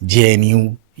JNU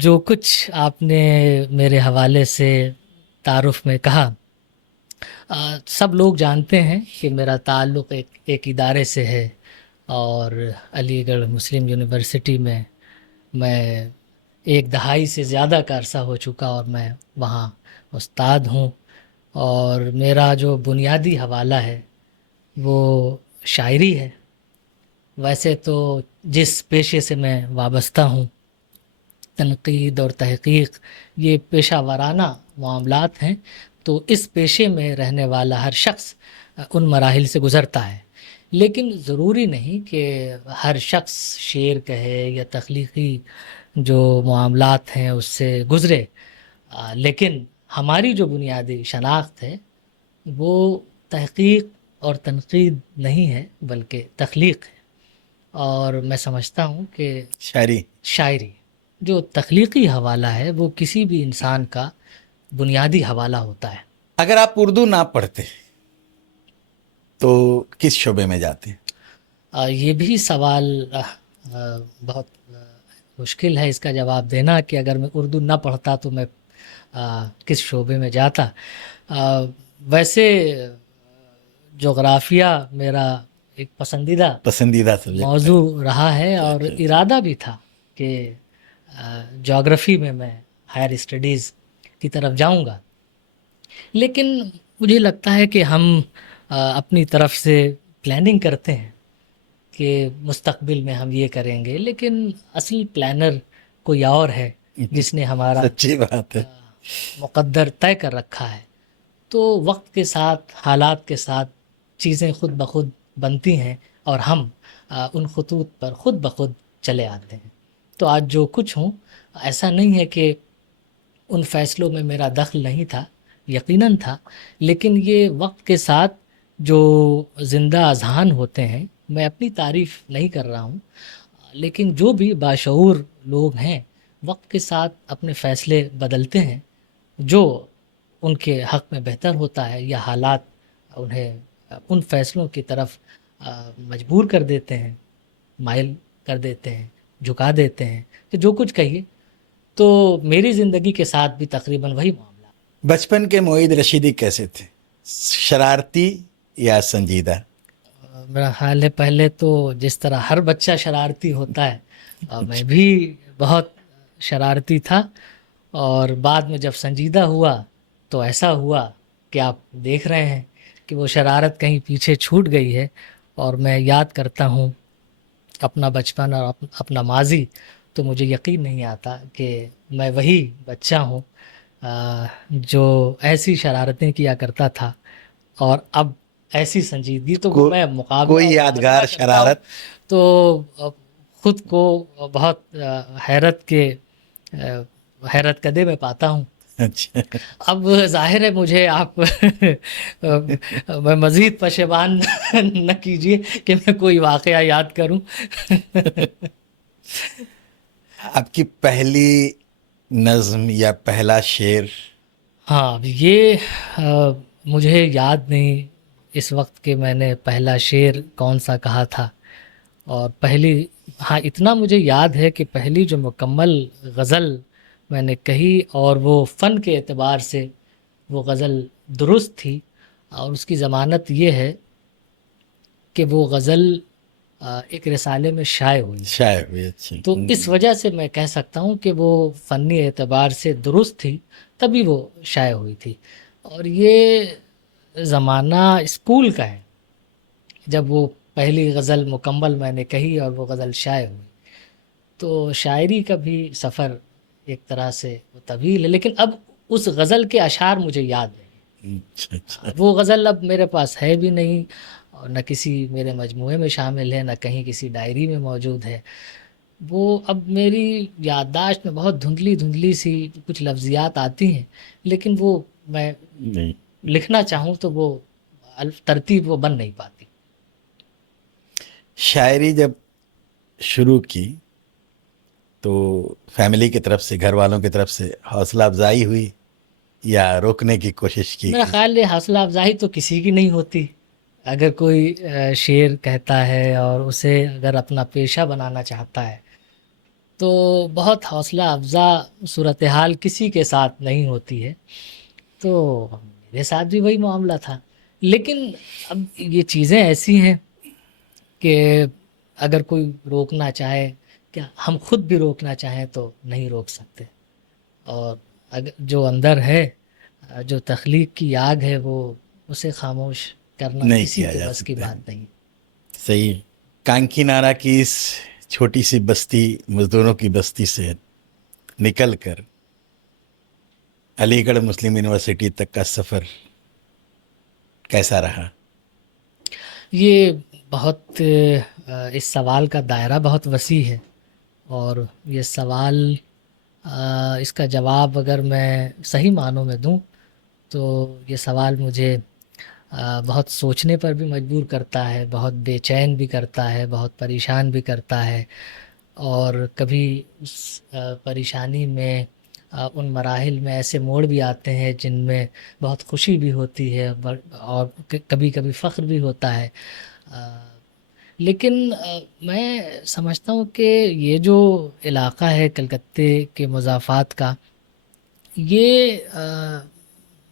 جو کچھ آپ نے میرے حوالے سے تعارف میں کہا، سب لوگ جانتے ہیں کہ میرا تعلق ایک ادارے سے ہے، اور علی گڑھ مسلم یونیورسٹی میں ایک دہائی سے زیادہ کا عرصہ ہو چکا، اور میں وہاں استاد ہوں، اور میرا جو بنیادی حوالہ ہے وہ شاعری ہے۔ ویسے تو جس پیشے سے میں وابستہ ہوں، تنقید اور تحقیق، یہ پیشہ ورانہ معاملات ہیں، تو اس پیشے میں رہنے والا ہر شخص ان مراحل سے گزرتا ہے، لیکن ضروری نہیں کہ ہر شخص شعر کہے یا تخلیقی جو معاملات ہیں اس سے گزرے، لیکن ہماری جو بنیادی شناخت ہے وہ تحقیق اور تنقید نہیں ہے بلکہ تخلیق ہے، اور میں سمجھتا ہوں کہ شاعری جو تخلیقی حوالہ ہے وہ کسی بھی انسان کا بنیادی حوالہ ہوتا ہے۔ اگر آپ اردو نہ پڑھتے تو کس شعبے میں جاتے؟ یہ بھی سوال بہت مشکل ہے اس کا جواب دینا، کہ اگر میں اردو نہ پڑھتا تو میں کس شعبے میں جاتا۔ ویسے جغرافیہ میرا ایک پسندیدہ سبجیکٹ موضوع رہا ہے، اور ارادہ بھی تھا کہ جغرافی میں ہائر اسٹڈیز کی طرف جاؤں گا، لیکن مجھے لگتا ہے کہ ہم اپنی طرف سے پلاننگ کرتے ہیں کہ مستقبل میں ہم یہ کریں گے، لیکن اصل پلانر کوئی اور ہے جس نے ہمارا سچی بات ہے، مقدر طے کر رکھا ہے۔ تو وقت کے ساتھ، حالات کے ساتھ چیزیں خود بخود بنتی ہیں، اور ہم ان خطوط پر خود بخود چلے آتے ہیں۔ تو آج جو کچھ ہوں، ایسا نہیں ہے کہ ان فیصلوں میں میرا دخل نہیں تھا، یقیناً تھا، لیکن یہ وقت کے ساتھ جو زندہ اذہان ہوتے ہیں، میں اپنی تعریف نہیں کر رہا ہوں، لیکن جو بھی باشعور لوگ ہیں وقت کے ساتھ اپنے فیصلے بدلتے ہیں، جو ان کے حق میں بہتر ہوتا ہے، یا حالات انہیں ان فیصلوں کی طرف مجبور کر دیتے ہیں، مائل کر دیتے ہیں، جھکا دیتے ہیں، کہ جو کچھ کہیے۔ تو میری زندگی کے ساتھ بھی تقریباً وہی معاملہ۔ بچپن کے معید رشیدی کیسے تھے؟ شرارتی یا سنجیدہ؟ میرا خیال ہے پہلے تو جس طرح ہر بچہ شرارتی ہوتا ہے، میں بھی بہت شرارتی تھا، اور بعد میں جب سنجیدہ ہوا تو ایسا ہوا کہ آپ دیکھ رہے ہیں کہ وہ شرارت کہیں پیچھے چھوٹ گئی ہے، اور میں یاد کرتا ہوں اپنا بچپن اور اپنا ماضی، تو مجھے یقین نہیں آتا کہ میں وہی بچہ ہوں جو ایسی شرارتیں کیا کرتا تھا، اور اب ایسی سنجیدگی۔ تو میں مقابلہ کوئی یادگار شرارت؟ تو خود کو بہت حیرت کدے میں پاتا ہوں۔ اب ظاہر ہے مجھے آپ میں مزید پشیمان نہ کیجیے کہ میں کوئی واقعہ یاد کروں۔ آپ کی پہلی نظم یا پہلا شعر؟ ہاں، یہ مجھے یاد نہیں اس وقت کہ میں نے پہلا شعر کون سا کہا تھا، اور ہاں اتنا مجھے یاد ہے کہ پہلی جو مکمل غزل میں نے کہی، اور وہ فن کے اعتبار سے وہ غزل درست تھی، اور اس کی ضمانت یہ ہے کہ وہ غزل ایک رسالے میں شائع ہوئی، تو اس وجہ سے میں کہہ سکتا ہوں کہ وہ فنی اعتبار سے درست تھی، تبھی وہ شائع ہوئی تھی۔ اور یہ زمانہ اسکول کا ہے جب وہ پہلی غزل مکمل میں نے کہی اور وہ غزل شائع ہوئی۔ تو شاعری کا بھی سفر ایک طرح سے طویل ہے، لیکن اب اس غزل کے اشعار مجھے یاد نہیں، وہ غزل اب میرے پاس ہے بھی نہیں، اور نہ کسی میرے مجموعے میں شامل ہے، نہ کہیں کسی ڈائری میں موجود ہے۔ وہ اب میری یادداشت میں بہت دھندلی سی کچھ لفظیات آتی ہیں، لیکن وہ میں لکھنا چاہوں تو وہ ترتیب وہ بن نہیں پاتی۔ شاعری جب شروع کی تو فیملی کی طرف سے، گھر والوں کی طرف سے حوصلہ افزائی ہوئی یا روکنے کی کوشش کی؟ میرا خیال ہے حوصلہ افزائی تو کسی کی نہیں ہوتی۔ اگر کوئی شعر کہتا ہے اور اسے اگر اپنا پیشہ بنانا چاہتا ہے تو بہت حوصلہ افزا صورتحال کسی کے ساتھ نہیں ہوتی ہے، تو میرے ساتھ بھی وہی معاملہ تھا. لیکن اب یہ چیزیں ایسی ہیں کہ اگر کوئی روکنا چاہے، کیا ہم خود بھی روکنا چاہیں تو نہیں روک سکتے. اور اگر جو اندر ہے، جو تخلیق کی آگ ہے، وہ اسے خاموش کرنا نہیں کسی کیا کے جا بس کی سکتا ہے. بات نہیں. صحیح. کانکی نارا کی اس چھوٹی سی بستی، مزدوروں کی بستی سے نکل کر علی گڑھ مسلم یونیورسٹی تک کا سفر کیسا رہا؟ یہ بہت اس سوال کا دائرہ بہت وسیع ہے، اور یہ سوال اس کا جواب اگر میں صحیح معنوں میں دوں تو یہ سوال مجھے بہت سوچنے پر بھی مجبور کرتا ہے، بہت بے چین بھی کرتا ہے، بہت پریشان بھی کرتا ہے. اور کبھی اس پریشانی میں ان مراحل میں ایسے موڑ بھی آتے ہیں جن میں بہت خوشی بھی ہوتی ہے، اور کبھی کبھی فخر بھی ہوتا ہے. لیکن میں سمجھتا ہوں کہ یہ جو علاقہ ہے کلکتے کے مضافات کا، یہ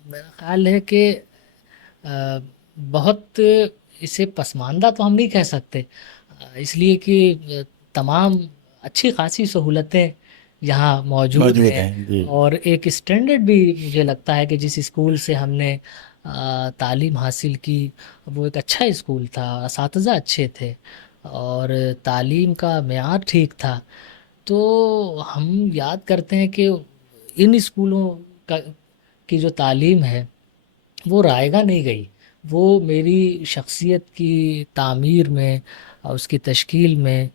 میرا خیال ہے کہ بہت اسے پسماندہ تو ہم نہیں کہہ سکتے، اس لیے کہ تمام اچھی خاصی سہولتیں یہاں موجود ہیں. جی. اور ایک اسٹینڈرڈ بھی مجھے لگتا ہے کہ جس اسکول سے ہم نے تعلیم حاصل کی وہ ایک اچھا اسکول تھا، اساتذہ اچھے تھے، اور تعلیم کا معیار ٹھیک تھا. تو ہم یاد کرتے ہیں کہ ان اسکولوں کی جو تعلیم ہے وہ رائگاں نہیں گئی. وہ میری شخصیت کی تعمیر میں اور اس کی تشکیل میں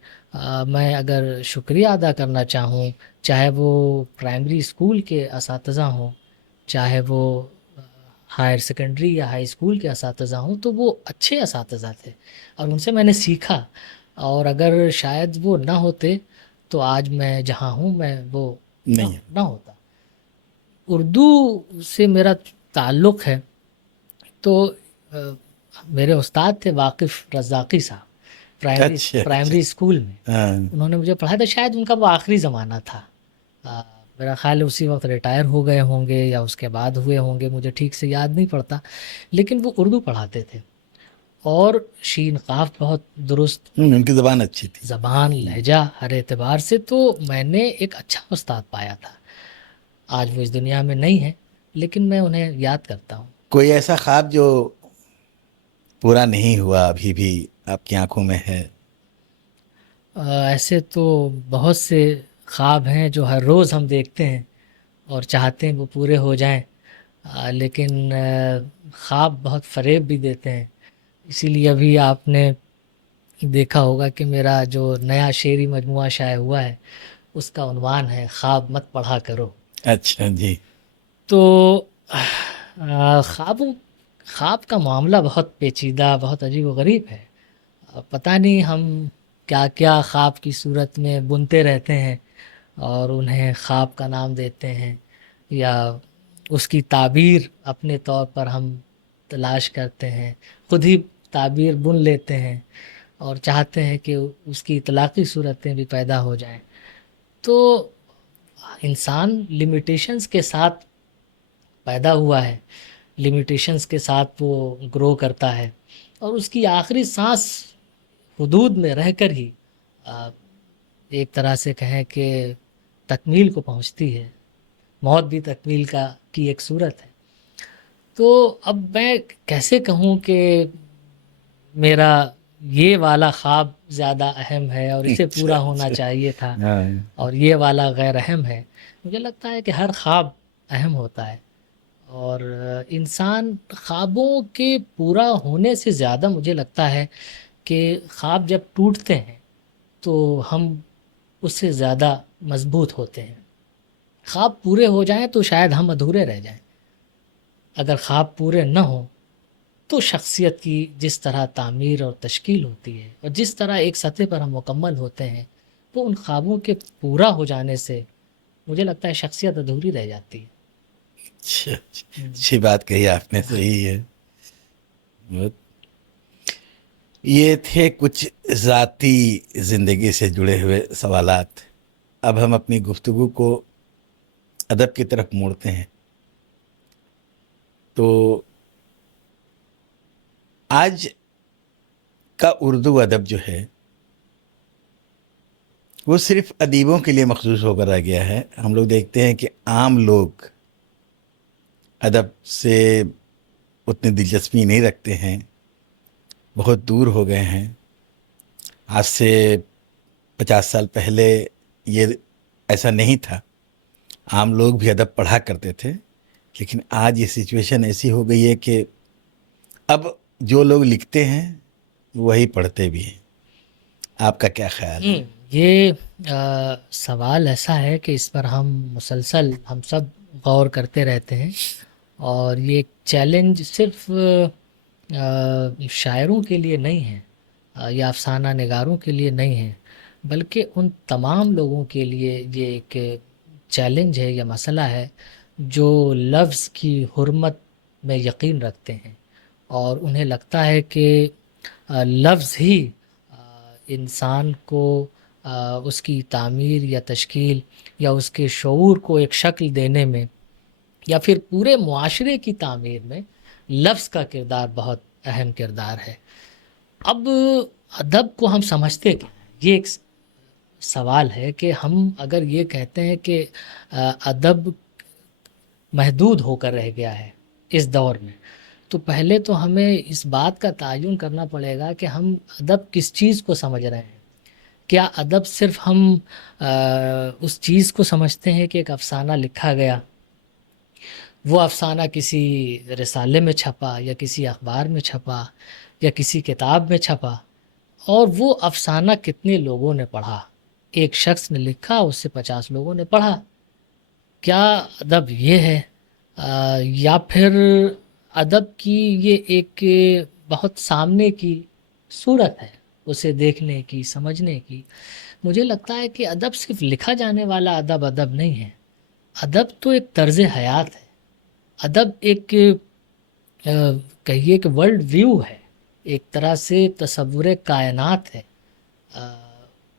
میں اگر شکریہ ادا کرنا چاہوں، چاہے وہ پرائمری اسکول کے اساتذہ ہوں، چاہے وہ ہائر سیکنڈری یا ہائی اسکول کے اساتذہ ہوں، تو وہ اچھے اساتذہ تھے اور ان سے میں نے سیکھا. اور اگر شاید وہ نہ ہوتے تو آج میں جہاں ہوں میں وہ نہیں. نہ ہوتا. اردو سے میرا تعلق ہے تو میرے استاد تھے واقف رزاقی صاحب، اچھا. پرائمری اسکول میں. ہاں. انہوں نے مجھے پڑھایا تھا، شاید ان کا وہ آخری زمانہ تھا. میرا خیال ہے اسی وقت ریٹائر ہو گئے ہوں گے یا اس کے بعد ہوئے ہوں گے، مجھے ٹھیک سے یاد نہیں پڑتا. لیکن وہ اردو پڑھاتے تھے اور شین قاف بہت درست، ان کی زبان اچھی تھی. زبان لہجہ ہر اعتبار سے. تو میں نے ایک اچھا استاد پایا تھا. آج وہ اس دنیا میں نہیں ہے لیکن میں انہیں یاد کرتا ہوں. کوئی ایسا خواب جو پورا نہیں ہوا ابھی بھی آپ کی آنکھوں میں ہے؟ ایسے تو بہت سے خواب ہیں جو ہر روز ہم دیکھتے ہیں اور چاہتے ہیں وہ پورے ہو جائیں، لیکن خواب بہت فریب بھی دیتے ہیں. اسی لیے ابھی آپ نے دیکھا ہوگا کہ میرا جو نیا شعری مجموعہ شائع ہوا ہے اس کا عنوان ہے خواب مت پڑھا کرو. اچھا جی. تو خواب کا معاملہ بہت پیچیدہ، بہت عجیب و غریب ہے. پتہ نہیں ہم کیا کیا خواب کی صورت میں بنتے رہتے ہیں اور انہیں خواب کا نام دیتے ہیں، یا اس کی تعبیر اپنے طور پر ہم تلاش کرتے ہیں، خود ہی تعبیر بن لیتے ہیں اور چاہتے ہیں کہ اس کی اطلاقی صورتیں بھی پیدا ہو جائیں. تو انسان لمیٹیشنز کے ساتھ پیدا ہوا ہے، لمیٹیشنز کے ساتھ وہ گرو کرتا ہے، اور اس کی آخری سانس حدود میں رہ کر ہی ایک طرح سے کہیں کہ تکمیل کو پہنچتی ہے. موت بھی تکمیل کی ایک صورت ہے. تو اب میں کیسے کہوں کہ میرا یہ والا خواب زیادہ اہم ہے اور اسے پورا ہونا چاہیے تھا اور یہ والا غیر اہم ہے. مجھے لگتا ہے کہ ہر خواب اہم ہوتا ہے، اور انسان خوابوں کے پورا ہونے سے زیادہ مجھے لگتا ہے کہ خواب جب ٹوٹتے ہیں تو ہم اس سے زیادہ مضبوط ہوتے ہیں. خواب پورے ہو جائیں تو شاید ہم ادھورے رہ جائیں. اگر خواب پورے نہ ہوں تو شخصیت کی جس طرح تعمیر اور تشکیل ہوتی ہے اور جس طرح ایک سطح پر ہم مکمل ہوتے ہیں، وہ ان خوابوں کے پورا ہو جانے سے مجھے لگتا ہے شخصیت ادھوری رہ جاتی ہے. اچھی بات کہی آپ نے، صحیح ہے. یہ تھے کچھ ذاتی زندگی سے جڑے ہوئے سوالات. اب ہم اپنی گفتگو کو ادب کی طرف موڑتے ہیں تو آج کا اردو ادب جو ہے وہ صرف ادیبوں کے لیے مخصوص ہو کر رہ گیا ہے. ہم لوگ دیکھتے ہیں کہ عام لوگ ادب سے اتنی دلچسپی نہیں رکھتے ہیں، بہت دور ہو گئے ہیں. آج سے 50 سال پہلے یہ ایسا نہیں تھا، عام لوگ بھی ادب پڑھا کرتے تھے. لیکن آج یہ سچویشن ایسی ہو گئی ہے کہ اب جو لوگ لکھتے ہیں وہی پڑھتے بھی ہیں. آپ کا کیا خیال ہے؟ یہ سوال ایسا ہے کہ اس پر ہم مسلسل ہم سب غور کرتے رہتے ہیں، اور یہ ایک چیلنج صرف شاعروں کے لیے نہیں ہے یا افسانہ نگاروں کے لیے نہیں ہے، بلکہ ان تمام لوگوں کے لیے یہ ایک چیلنج ہے یا مسئلہ ہے جو لفظ کی حرمت میں یقین رکھتے ہیں، اور انہیں لگتا ہے کہ لفظ ہی انسان کو اس کی تعمیر یا تشکیل یا اس کے شعور کو ایک شکل دینے میں یا پھر پورے معاشرے کی تعمیر میں لفظ کا کردار بہت اہم کردار ہے. اب ادب کو ہم سمجھتے کیا ہیں؟ یہ ایک سوال ہے کہ ہم اگر یہ کہتے ہیں کہ ادب محدود ہو کر رہ گیا ہے اس دور میں، تو پہلے تو ہمیں اس بات کا تعین کرنا پڑے گا کہ ہم ادب کس چیز کو سمجھ رہے ہیں. کیا ادب صرف ہم اس چیز کو سمجھتے ہیں کہ ایک افسانہ لکھا گیا، وہ افسانہ کسی رسالے میں چھپا یا کسی اخبار میں چھپا یا کسی کتاب میں چھپا، اور وہ افسانہ کتنے لوگوں نے پڑھا؟ ایک شخص نے لکھا، اس سے 50 لوگوں نے پڑھا. کیا ادب یہ ہے؟ یا پھر ادب کی یہ ایک بہت سامنے کی صورت ہے اسے دیکھنے کی، سمجھنے کی؟ مجھے لگتا ہے کہ ادب صرف لکھا جانے والا ادب نہیں ہے. ادب تو ایک طرز حیات ہے. ادب ایک کہیے کہ ورلڈ ویو ہے، ایک طرح سے تصور کائنات ہے.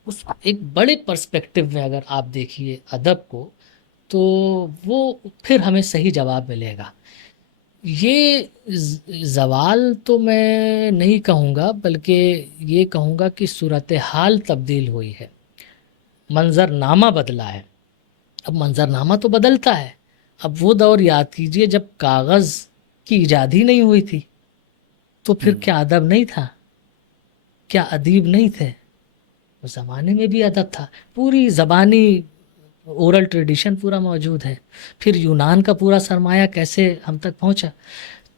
اس ایک بڑے پرسپیکٹیو میں اگر آپ دیکھیے ادب کو تو وہ پھر ہمیں صحیح جواب ملے گا. یہ زوال تو میں نہیں کہوں گا، بلکہ یہ کہوں گا کہ صورتحال تبدیل ہوئی ہے، منظرنامہ بدلا ہے. اب منظرنامہ تو بدلتا ہے. اب وہ دور یاد کیجئے جب کاغذ کی ایجاد ہی نہیں ہوئی تھی، تو پھر کیا ادب نہیں تھا؟ کیا ادیب نہیں تھے؟ اس زمانے میں بھی ادب تھا. پوری زبانی اورل ٹریڈیشن پورا موجود ہے. پھر یونان کا پورا سرمایہ کیسے ہم تک پہنچا؟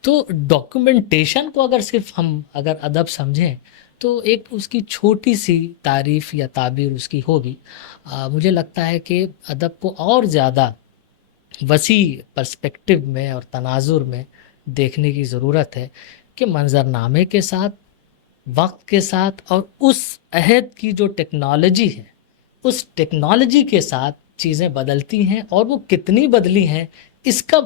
تو ڈاکیومنٹیشن کو اگر صرف ہم اگر ادب سمجھیں تو ایک اس کی چھوٹی سی تعریف یا تعبیر اس کی ہوگی. مجھے لگتا ہے کہ ادب کو اور زیادہ وسیع پرسپیکٹیو میں اور تناظر میں دیکھنے کی ضرورت ہے کہ منظرنامے کے ساتھ، وقت کے ساتھ، اور اس عہد کی جو ٹیکنالوجی ہے، اس ٹیکنالوجی کے ساتھ چیزیں بدلتی ہیں، اور وہ کتنی بدلی ہیں اس کا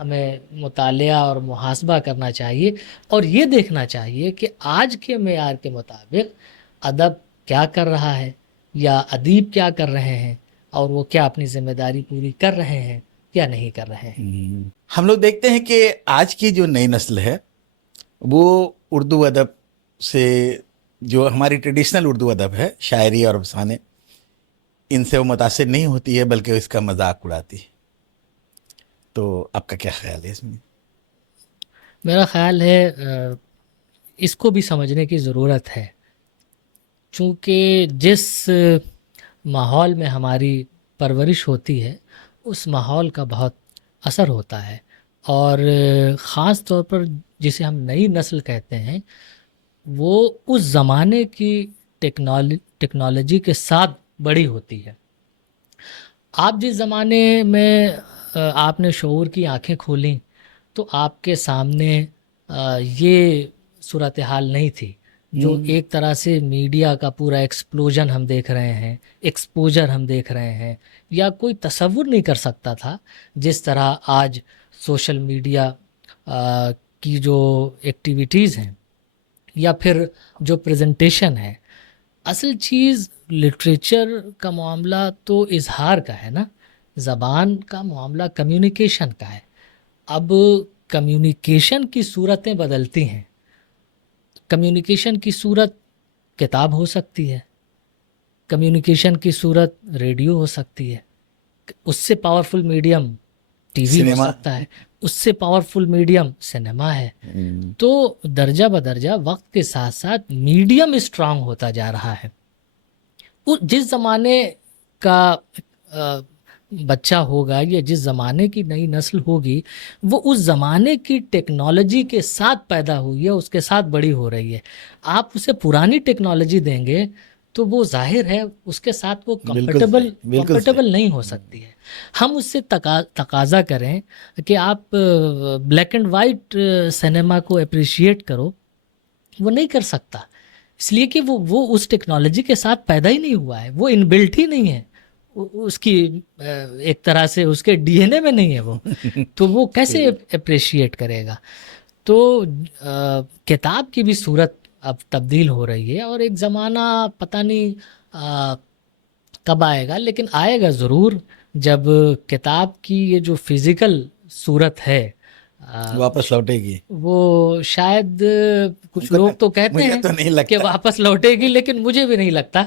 ہمیں مطالعہ اور محاسبہ کرنا چاہیے، اور یہ دیکھنا چاہیے کہ آج کے معیار کے مطابق ادب کیا کر رہا ہے یا ادیب کیا کر رہے ہیں، اور وہ کیا اپنی ذمہ داری پوری کر رہے ہیں یا نہیں کر رہے ہیں. ہم لوگ دیکھتے ہیں کہ آج کی جو نئی نسل ہے وہ اردو ادب سے، جو ہماری ٹریڈیشنل اردو ادب ہے، شاعری اور افسانے، ان سے وہ متاثر نہیں ہوتی ہے بلکہ اس کا مذاق اڑاتی ہے. تو آپ کا کیا خیال ہے اس میں؟ میرا خیال ہے اس کو بھی سمجھنے کی ضرورت ہے، چونکہ جس ماحول میں ہماری پرورش ہوتی ہے اس ماحول کا بہت اثر ہوتا ہے، اور خاص طور پر جسے ہم نئی نسل کہتے ہیں وہ اس زمانے کی ٹیکنالوجی کے ساتھ بڑی ہوتی ہے. آپ جس زمانے میں آپ نے شعور کی آنکھیں کھولیں تو آپ کے سامنے یہ صورتحال نہیں تھی جو ایک طرح سے میڈیا کا پورا ایکسپلوژن ہم دیکھ رہے ہیں، ایکسپوجر ہم دیکھ رہے ہیں، یا کوئی تصور نہیں کر سکتا تھا جس طرح آج سوشل میڈیا کی جو ایکٹیویٹیز ہیں یا پھر جو پریزنٹیشن ہے. اصل چیز لٹریچر کا معاملہ تو اظہار کا ہے نا، زبان کا معاملہ کمیونیکیشن کا ہے. اب کمیونیکیشن کی صورتیں بدلتی ہیں. کمیونیکیشن کی صورت کتاب ہو سکتی ہے، کمیونیکیشن کی صورت ریڈیو ہو سکتی ہے، اس سے پاورفل میڈیم ٹی وی ہو سنیما. سکتا ہے، اس سے پاورفل میڈیم سنیما ہے. تو درجہ بدرجہ وقت کے ساتھ ساتھ میڈیم اسٹرانگ ہوتا جا رہا ہے. جس زمانے کا بچہ ہوگا یا جس زمانے کی نئی نسل ہوگی وہ اس زمانے کی ٹیکنالوجی کے ساتھ پیدا ہوئی ہے، اس کے ساتھ بڑی ہو رہی ہے. آپ اسے پرانی ٹیکنالوجی دیں گے تو وہ ظاہر ہے اس کے ساتھ وہ کمفرٹیبل نہیں ہو سکتی ہے. ہم اس سے تقاضا کریں کہ آپ بلیک اینڈ وائٹ سنیما کو اپریشیٹ کرو، وہ نہیں کر سکتا، اس لیے کہ وہ اس ٹیکنالوجی کے ساتھ پیدا ہی نہیں ہوا ہے، وہ ان بلٹ ہی نہیں ہے، اس کی ایک طرح سے اس کے ڈی این اے میں نہیں ہے وہ، تو وہ کیسے اپریشیٹ کرے گا. تو کتاب کی بھی صورت اب تبدیل ہو رہی ہے، اور ایک زمانہ پتہ نہیں کب آئے گا، لیکن آئے گا ضرور جب کتاب کی یہ جو فزیکل صورت ہے واپس لوٹے گی. وہ شاید کچھ لوگ تو کہتے ہیں کہ واپس لوٹے گی، لیکن مجھے بھی نہیں لگتا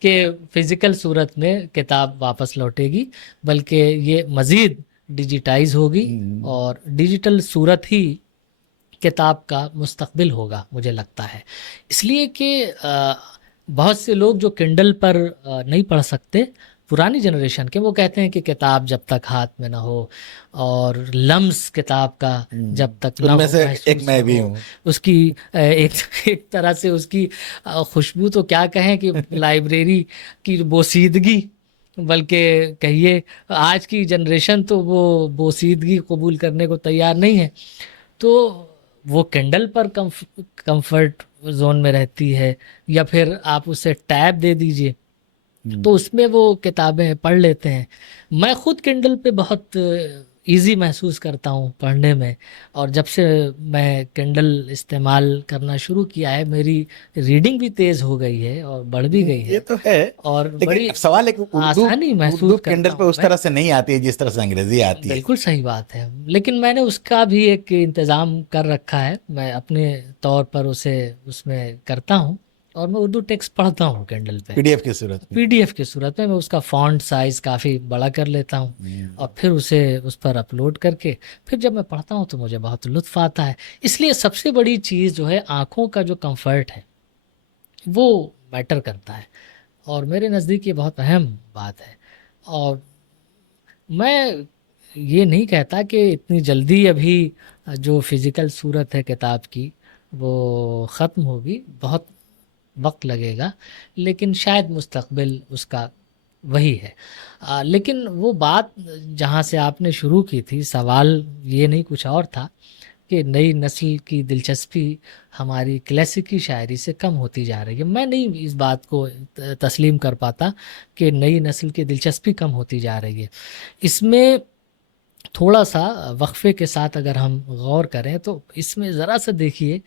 کہ فزیکل صورت میں کتاب واپس لوٹے گی، بلکہ یہ مزید ڈیجیٹائز ہوگی اور ڈیجیٹل صورت ہی کتاب کا مستقبل ہوگا مجھے لگتا ہے. اس لیے کہ بہت سے لوگ جو کنڈل پر نہیں پڑھ سکتے، پرانی جنریشن کے، وہ کہتے ہیں کہ کتاب جب تک ہاتھ میں نہ ہو اور لمس کتاب کا جب تک نہ ہو، ایک میں بھی ہوں، اس کی ایک طرح سے اس کی خوشبو تو کیا کہیں کہ لائبریری کی بوسیدگی، بلکہ کہیے آج کی جنریشن تو وہ بوسیدگی قبول کرنے کو تیار نہیں ہے. تو وہ کینڈل پر کمفرٹ زون میں رہتی ہے، یا پھر آپ اسے ٹیب دے دیجئے تو اس میں وہ کتابیں پڑھ لیتے ہیں. میں خود کنڈل پہ بہت ایزی محسوس کرتا ہوں پڑھنے میں، اور جب سے میں کنڈل استعمال کرنا شروع کیا ہے میری ریڈنگ بھی تیز ہو گئی ہے اور بڑھ بھی گئی ہے. یہ تو ہے، اور بڑی سوال ہے کہ آسانی محسوس کرتا ہوں. کنڈل پہ اس طرح سے نہیں آتی ہے جس طرح سے انگریزی آتی ہے. بالکل صحیح بات ہے، لیکن میں نے اس کا بھی ایک انتظام کر رکھا ہے، میں اپنے طور پر اسے اس میں کرتا ہوں، اور میں اردو ٹیکسٹ پڑھتا ہوں کینڈل پہ، پی ڈی ایف کی صورت میں. پی ڈی ایف کی صورت میں اس کا فونٹ سائز کافی بڑا کر لیتا ہوں، اور پھر اسے اس پر اپلوڈ کر کے پھر جب میں پڑھتا ہوں تو مجھے بہت لطف آتا ہے. اس لیے سب سے بڑی چیز جو ہے آنکھوں کا جو کمفرٹ ہے وہ میٹر کرتا ہے، اور میرے نزدیک یہ بہت اہم بات ہے. اور میں یہ نہیں کہتا کہ اتنی جلدی ابھی جو فزیکل صورت ہے کتاب کی وہ ختم ہوگی، بہت وقت لگے گا، لیکن شاید مستقبل اس کا وہی ہے. لیکن وہ بات جہاں سے آپ نے شروع کی تھی، سوال یہ نہیں کچھ اور تھا کہ نئی نسل کی دلچسپی ہماری کلاسیکی شاعری سے کم ہوتی جا رہی ہے. میں نہیں اس بات کو تسلیم کر پاتا کہ نئی نسل کی دلچسپی کم ہوتی جا رہی ہے. اس میں تھوڑا سا وقفے کے ساتھ اگر ہم غور کریں تو اس میں ذرا سا دیکھیے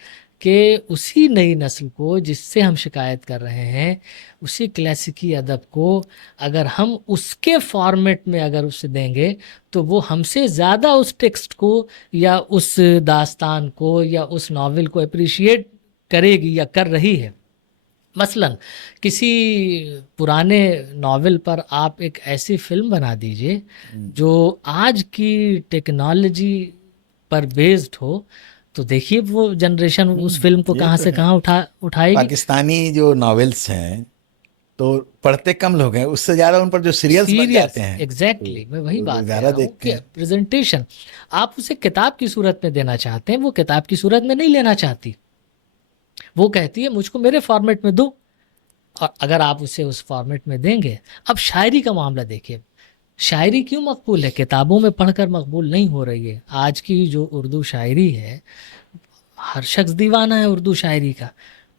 کہ اسی نئی نسل کو جس سے ہم شکایت کر رہے ہیں، اسی کلاسیکی ادب کو اگر ہم اس کے فارمیٹ میں اگر اسے دیں گے تو وہ ہم سے زیادہ اس ٹیکسٹ کو یا اس داستان کو یا اس ناول کو اپریشیٹ کرے گی یا کر رہی ہے. مثلا کسی پرانے ناول پر آپ ایک ایسی فلم بنا دیجئے جو آج کی ٹیکنالوجی پر بیسڈ ہو، تو دیکھیے وہ جنریشن اس فلم کو کہاں سے کہاں اٹھائے گی. پاکستانی جو ناولز ہیں تو پڑھتے کم لوگ ہیں، اس سے زیادہ ان پر جو سیریلز بن جاتے ہیں. ایگزیکٹلی میں وہی بات کر رہا ہوں کہ پریزنٹیشن آپ اسے کتاب کی صورت میں دینا چاہتے ہیں، وہ کتاب کی صورت میں نہیں لینا چاہتی، وہ کہتی ہے مجھ کو میرے فارمیٹ میں دو، اور اگر آپ اسے اس فارمیٹ میں دیں گے. اب شاعری کا معاملہ دیکھیے، شاعری کیوں مقبول ہے؟ کتابوں میں پڑھ کر مقبول نہیں ہو رہی ہے. آج کی جو اردو شاعری ہے، ہر شخص دیوانہ ہے اردو شاعری کا،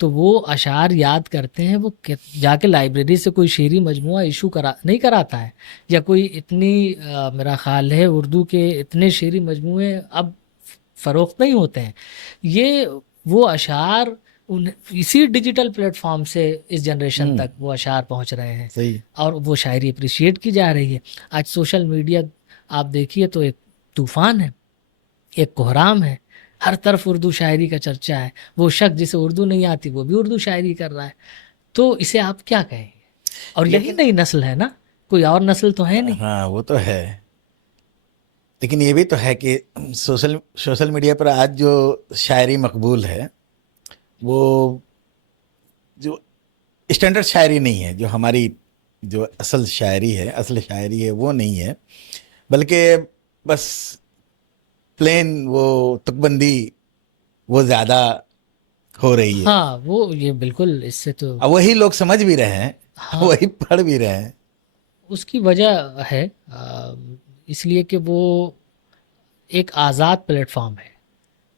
تو وہ اشعار یاد کرتے ہیں، وہ جا کے لائبریری سے کوئی شعری مجموعہ ایشو نہیں کراتا ہے، یا کوئی اتنی میرا خیال ہے اردو کے اتنے شعری مجموعے اب فروخت نہیں ہوتے ہیں. یہ وہ اشعار ان اسی ڈیجیٹل پلیٹ فارم سے اس جنریشن ہوں، تک وہ اشعار پہنچ رہے ہیں صحیح. اور وہ شاعری اپریشیٹ کی جا رہی ہے. آج سوشل میڈیا آپ دیکھیے تو ایک طوفان ہے، ایک کوہرام ہے، ہر طرف اردو شاعری کا چرچا ہے. وہ شخص جسے اردو نہیں آتی وہ بھی اردو شاعری کر رہا ہے. تو اسے آپ کیا کہیں گے؟ اور یہی لیکن نئی نسل ہے نا، کوئی اور نسل تو ہے نہیں. ہاں وہ تو ہے، لیکن یہ بھی تو ہے کہ سوشل میڈیا پر آج جو شاعری مقبول ہے وہ جو اسٹینڈرڈ شاعری نہیں ہے، جو ہماری جو اصل شاعری ہے وہ نہیں ہے، بلکہ بس پلین وہ تک بندی وہ زیادہ ہو رہی ہے. ہاں وہ یہ بالکل اس سے تو اب وہی لوگ سمجھ بھی رہے ہیں، ہاں وہی پڑھ بھی رہے ہیں. اس کی وجہ ہے اس لیے کہ وہ ایک آزاد پلیٹ فارم ہے.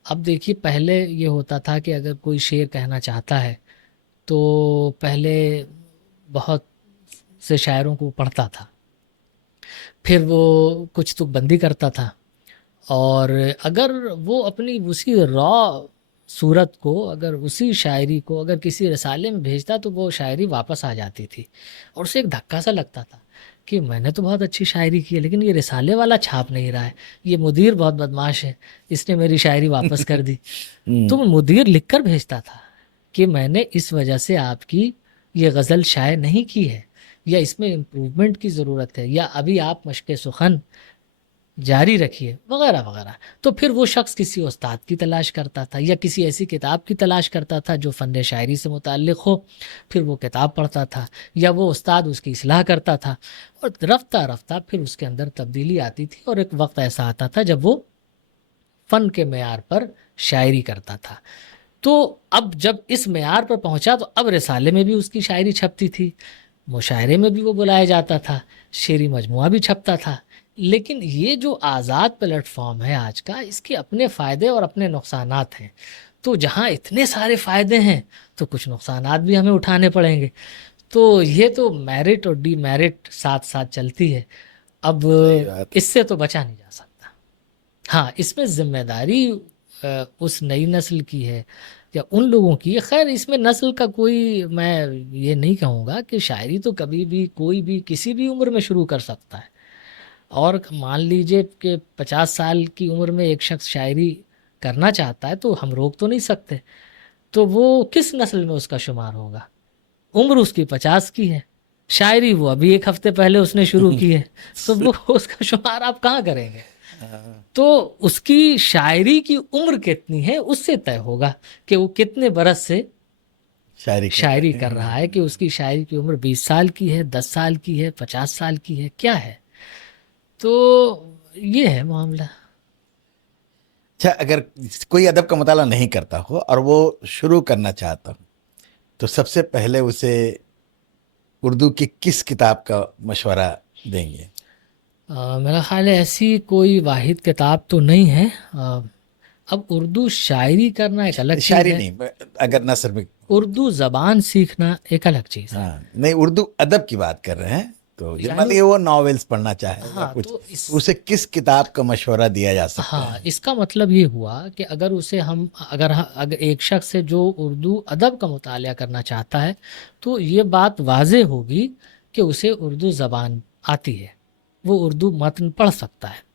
اب دیکھیے پہلے یہ ہوتا تھا کہ اگر کوئی شعر کہنا چاہتا ہے تو پہلے بہت سے شاعروں کو پڑھتا تھا، پھر وہ کچھ تک بندی کرتا تھا، اور اگر وہ اپنی اسی را صورت کو، اگر اسی شاعری کو اگر کسی رسالے میں بھیجتا تو وہ شاعری واپس آ جاتی تھی، اور اسے ایک دھکا سا لگتا تھا کہ میں نے تو بہت اچھی شاعری کی ہے لیکن یہ رسالے والا چھاپ نہیں رہا ہے، یہ مدیر بہت بدماش ہے، اس نے میری شاعری واپس کر دی. تو مدیر لکھ کر بھیجتا تھا کہ میں نے اس وجہ سے آپ کی یہ غزل شائع نہیں کی ہے، یا اس میں امپروومنٹ کی ضرورت ہے، یا ابھی آپ مشق سخن جاری رکھیے وغیرہ وغیرہ. تو پھر وہ شخص کسی استاد کی تلاش کرتا تھا یا کسی ایسی کتاب کی تلاش کرتا تھا جو فن شاعری سے متعلق ہو، پھر وہ کتاب پڑھتا تھا یا وہ استاد اس کی اصلاح کرتا تھا، اور رفتہ رفتہ پھر اس کے اندر تبدیلی آتی تھی، اور ایک وقت ایسا آتا تھا جب وہ فن کے معیار پر شاعری کرتا تھا. تو اب جب اس معیار پر پہنچا تو اب رسالے میں بھی اس کی شاعری چھپتی تھی، مشاعرے میں بھی وہ بلایا جاتا تھا، شعری مجموعہ بھی چھپتا تھا. لیکن یہ جو آزاد پلیٹ فارم ہے آج کا، اس کے اپنے فائدے اور اپنے نقصانات ہیں. تو جہاں اتنے سارے فائدے ہیں تو کچھ نقصانات بھی ہمیں اٹھانے پڑیں گے. تو یہ تو میرٹ اور ڈی میرٹ ساتھ ساتھ چلتی ہے. اب صحیح بات. اس سے تو بچا نہیں جا سکتا. ہاں اس میں ذمہ داری اس نئی نسل کی ہے یا ان لوگوں کی ہے. خیر اس میں نسل کا کوئی، میں یہ نہیں کہوں گا کہ شاعری تو کبھی بھی کوئی بھی کسی بھی عمر میں شروع کر سکتا ہے. اور مان لیجئے کہ 50 سال کی عمر میں ایک شخص شاعری کرنا چاہتا ہے تو ہم روک تو نہیں سکتے. تو وہ کس نسل میں اس کا شمار ہوگا؟ عمر اس کی 50 کی ہے، شاعری وہ ابھی ایک ہفتے پہلے اس نے شروع کی ہے، تو وہ اس کا شمار آپ کہاں کریں گے؟ تو اس کی شاعری کی عمر کتنی ہے اس سے طے ہوگا کہ وہ کتنے برس سے شاعری کر رہا ہے، کہ اس کی شاعری کی عمر 20 سال کی ہے، 10 سال کی ہے، 50 سال کی ہے، کیا ہے. تو یہ ہے معاملہ. اچھا، اگر کوئی ادب کا مطالعہ نہیں کرتا ہو اور وہ شروع کرنا چاہتا ہو تو سب سے پہلے اسے اردو کی کس کتاب کا مشورہ دیں گے؟ میرا خیال ہے ایسی کوئی واحد کتاب تو نہیں ہے. اب اردو شاعری کرنا ایک الگ چیز شاعری ہے، نہیں، اگر نثر میں، اردو زبان سیکھنا ایک الگ چیز ہے. ہاں نہیں، اردو ادب کی بات کر رہے ہیں. تو مان یعنی لیے وہ ناولز پڑھنا چاہے یا ہاں کچھ، تو اس اسے کس کتاب کا مشورہ دیا جا سکتا ہاں ہے؟ اس کا مطلب یہ ہوا کہ اگر اسے اگر ایک شخص ہے جو اردو ادب کا مطالعہ کرنا چاہتا ہے تو یہ بات واضح ہوگی کہ اسے اردو زبان آتی ہے، وہ اردو متن پڑھ سکتا ہے.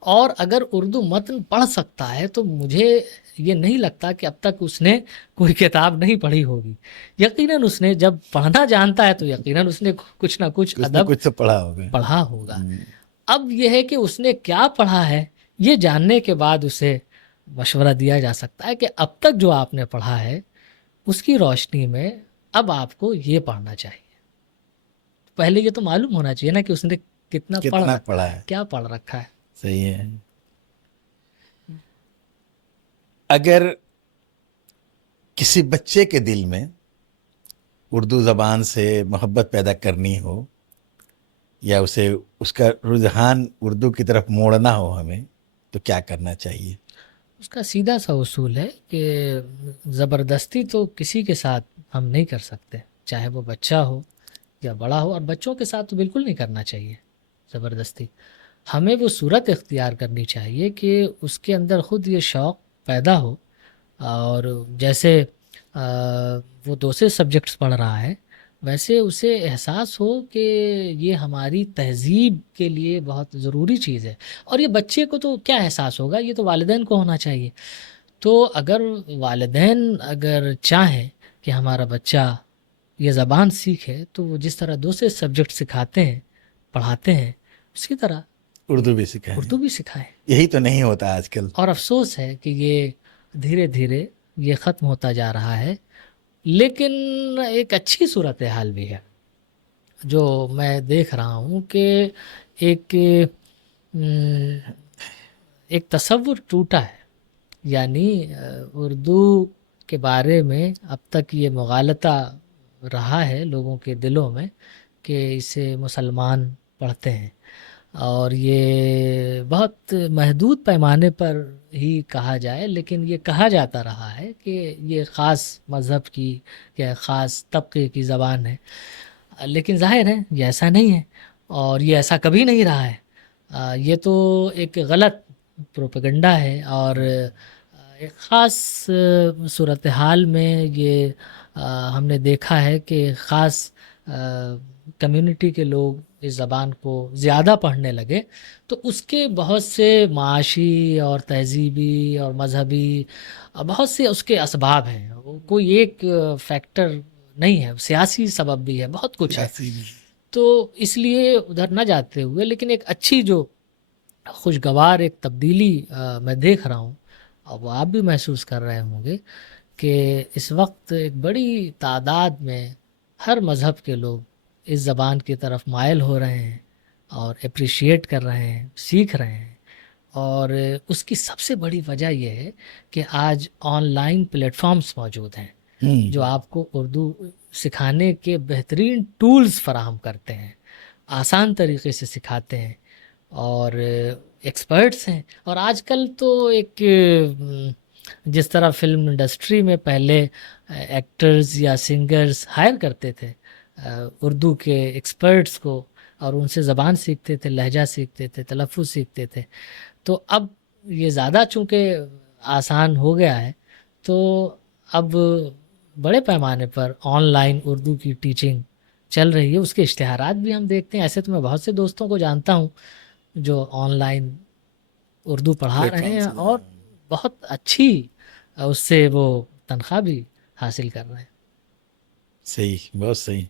اور اگر اردو متن پڑھ سکتا ہے تو مجھے یہ نہیں لگتا کہ اب تک اس نے کوئی کتاب نہیں پڑھی ہوگی. یقیناً اس نے جب پڑھنا جانتا ہے تو یقیناً اس نے کچھ نہ کچھ کچھ نہ ادب کچھ تو پڑھا ہوگا. پڑھا ہوگا. اب یہ ہے کہ اس نے کیا پڑھا ہے، یہ جاننے کے بعد اسے مشورہ دیا جا سکتا ہے کہ اب تک جو آپ نے پڑھا ہے اس کی روشنی میں اب آپ کو یہ پڑھنا چاہیے. پہلے یہ تو معلوم ہونا چاہیے نا کہ اس نے کتنا پڑھ کتنا رکھا پڑھا ہے، ہے. کیا پڑھ رکھا ہے. صحیح ہے. اگر کسی بچے کے دل میں اردو زبان سے محبت پیدا کرنی ہو یا اسے اس کا رجحان اردو کی طرف موڑنا ہو ہمیں، تو کیا کرنا چاہیے؟ اس کا سیدھا سا اصول ہے کہ زبردستی تو کسی کے ساتھ ہم نہیں کر سکتے، چاہے وہ بچہ ہو یا بڑا ہو، اور بچوں کے ساتھ تو بالکل نہیں کرنا چاہیے زبردستی. ہمیں وہ صورت اختیار کرنی چاہیے کہ اس کے اندر خود یہ شوق پیدا ہو. اور جیسے وہ دوسرے سبجیکٹس پڑھ رہا ہے، ویسے اسے احساس ہو کہ یہ ہماری تہذیب کے لیے بہت ضروری چیز ہے۔ اور یہ بچے کو تو کیا احساس ہوگا، یہ تو والدین کو ہونا چاہیے۔ تو اگر والدین اگر چاہیں کہ ہمارا بچہ یہ زبان سیکھے، تو وہ جس طرح دوسرے سبجیکٹ سکھاتے ہیں، پڑھاتے ہیں، اسی طرح اردو بھی سکھائیں، اردو بھی سکھائیں۔ یہی تو نہیں ہوتا آج کل۔ اور افسوس ہے کہ یہ دھیرے دھیرے یہ ختم ہوتا جا رہا ہے، لیکن ایک اچھی صورتحال بھی ہے جو میں دیکھ رہا ہوں کہ ایک ایک تصور ٹوٹا ہے، یعنی اردو کے بارے میں اب تک یہ مغالطہ رہا ہے لوگوں کے دلوں میں کہ اسے مسلمان پڑھتے ہیں، اور یہ بہت محدود پیمانے پر ہی کہا جائے، لیکن یہ کہا جاتا رہا ہے کہ یہ خاص مذہب کی یا خاص طبقے کی زبان ہے، لیکن ظاہر ہے یہ ایسا نہیں ہے، اور یہ ایسا کبھی نہیں رہا ہے۔ یہ تو ایک غلط پروپیگنڈا ہے، اور ایک خاص صورتحال میں یہ ہم نے دیکھا ہے کہ خاص کمیونٹی کے لوگ اس زبان کو زیادہ پڑھنے لگے، تو اس کے بہت سے معاشی اور تہذیبی اور مذہبی بہت سے اس کے اسباب ہیں، کوئی ایک فیکٹر نہیں ہے، سیاسی سبب بھی ہے، بہت کچھ ہے۔ سیاسی بھی۔ تو اس لیے ادھر نہ جاتے ہوئے، لیکن ایک اچھی جو خوشگوار ایک تبدیلی میں دیکھ رہا ہوں، اور وہ آپ بھی محسوس کر رہے ہوں گے کہ اس وقت ایک بڑی تعداد میں ہر مذہب کے لوگ اس زبان کی طرف مائل ہو رہے ہیں اور اپریشیٹ کر رہے ہیں، سیکھ رہے ہیں۔ اور اس کی سب سے بڑی وجہ یہ ہے کہ آج آن لائن پلیٹ فارمز موجود ہیں جو آپ کو اردو سکھانے کے بہترین ٹولز فراہم کرتے ہیں، آسان طریقے سے سکھاتے ہیں، اور ایکسپرٹس ہیں۔ اور آج کل تو ایک جس طرح فلم انڈسٹری میں پہلے ایکٹرز یا سنگرز ہائر کرتے تھے اردو کے ایکسپرٹس کو، اور ان سے زبان سیکھتے تھے، لہجہ سیکھتے تھے، تلفظ سیکھتے تھے، تو اب یہ زیادہ چونکہ آسان ہو گیا ہے، تو اب بڑے پیمانے پر آن لائن اردو کی ٹیچنگ چل رہی ہے۔ اس کے اشتہارات بھی ہم دیکھتے ہیں، ایسے تو میں بہت سے دوستوں کو جانتا ہوں جو آن لائن اردو پڑھا رہے ہیں اور بہت اچھی اس سے وہ تنخواہ بھی حاصل کر رہے ہیں۔ صحیح، بہت صحیح۔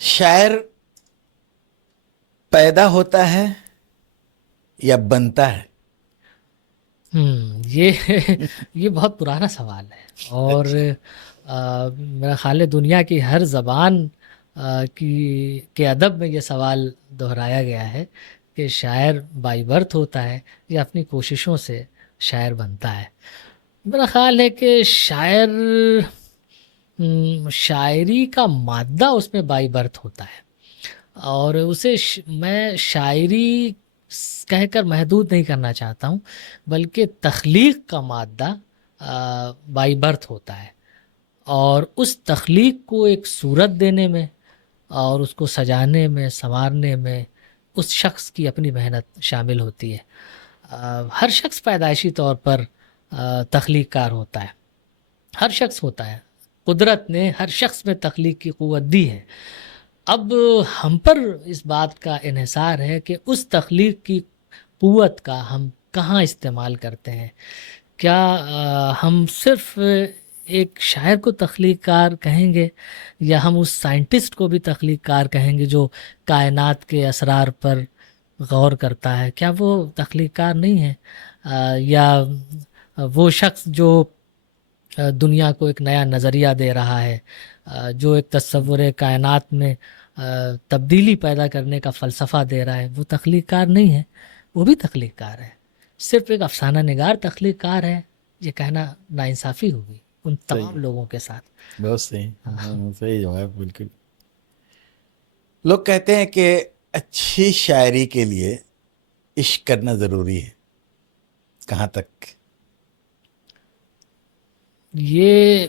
شاعر پیدا ہوتا ہے یا بنتا ہے؟ یہ بہت پرانا سوال ہے، اور میرا خیال ہے دنیا کی ہر زبان کے ادب میں یہ سوال دہرایا گیا ہے کہ شاعر بائی برتھ ہوتا ہے یا اپنی کوششوں سے شاعر بنتا ہے۔ میرا خیال ہے کہ شاعری کا مادہ اس میں بائی برتھ ہوتا ہے، اور اسے میں شاعری کہہ کر محدود نہیں کرنا چاہتا ہوں، بلکہ تخلیق کا مادہ بائی برتھ ہوتا ہے، اور اس تخلیق کو ایک صورت دینے میں اور اس کو سجانے میں، سنوارنے میں اس شخص کی اپنی محنت شامل ہوتی ہے۔ ہر شخص پیدائشی طور پر تخلیق کار ہوتا ہے، ہر شخص ہوتا ہے، قدرت نے ہر شخص میں تخلیق کی قوت دی ہے۔ اب ہم پر اس بات کا انحصار ہے کہ اس تخلیق کی قوت کا ہم کہاں استعمال کرتے ہیں۔ کیا ہم صرف ایک شاعر کو تخلیق کار کہیں گے، یا ہم اس سائنٹسٹ کو بھی تخلیق کار کہیں گے جو کائنات کے اسرار پر غور کرتا ہے؟ کیا وہ تخلیق کار نہیں ہے؟ یا وہ شخص جو دنیا کو ایک نیا نظریہ دے رہا ہے، جو ایک تصور کائنات میں تبدیلی پیدا کرنے کا فلسفہ دے رہا ہے، وہ تخلیق کار نہیں ہے؟ وہ بھی تخلیق کار ہے، صرف ایک افسانہ نگار تخلیق کار ہے، یہ کہنا ناانصافی ہوگی ان تمام لوگوں کے ساتھ۔ بہت صحیح، صحیح جواب، بالکل۔ لوگ کہتے ہیں کہ اچھی شاعری کے لیے عشق کرنا ضروری ہے، کہاں تک؟ یہ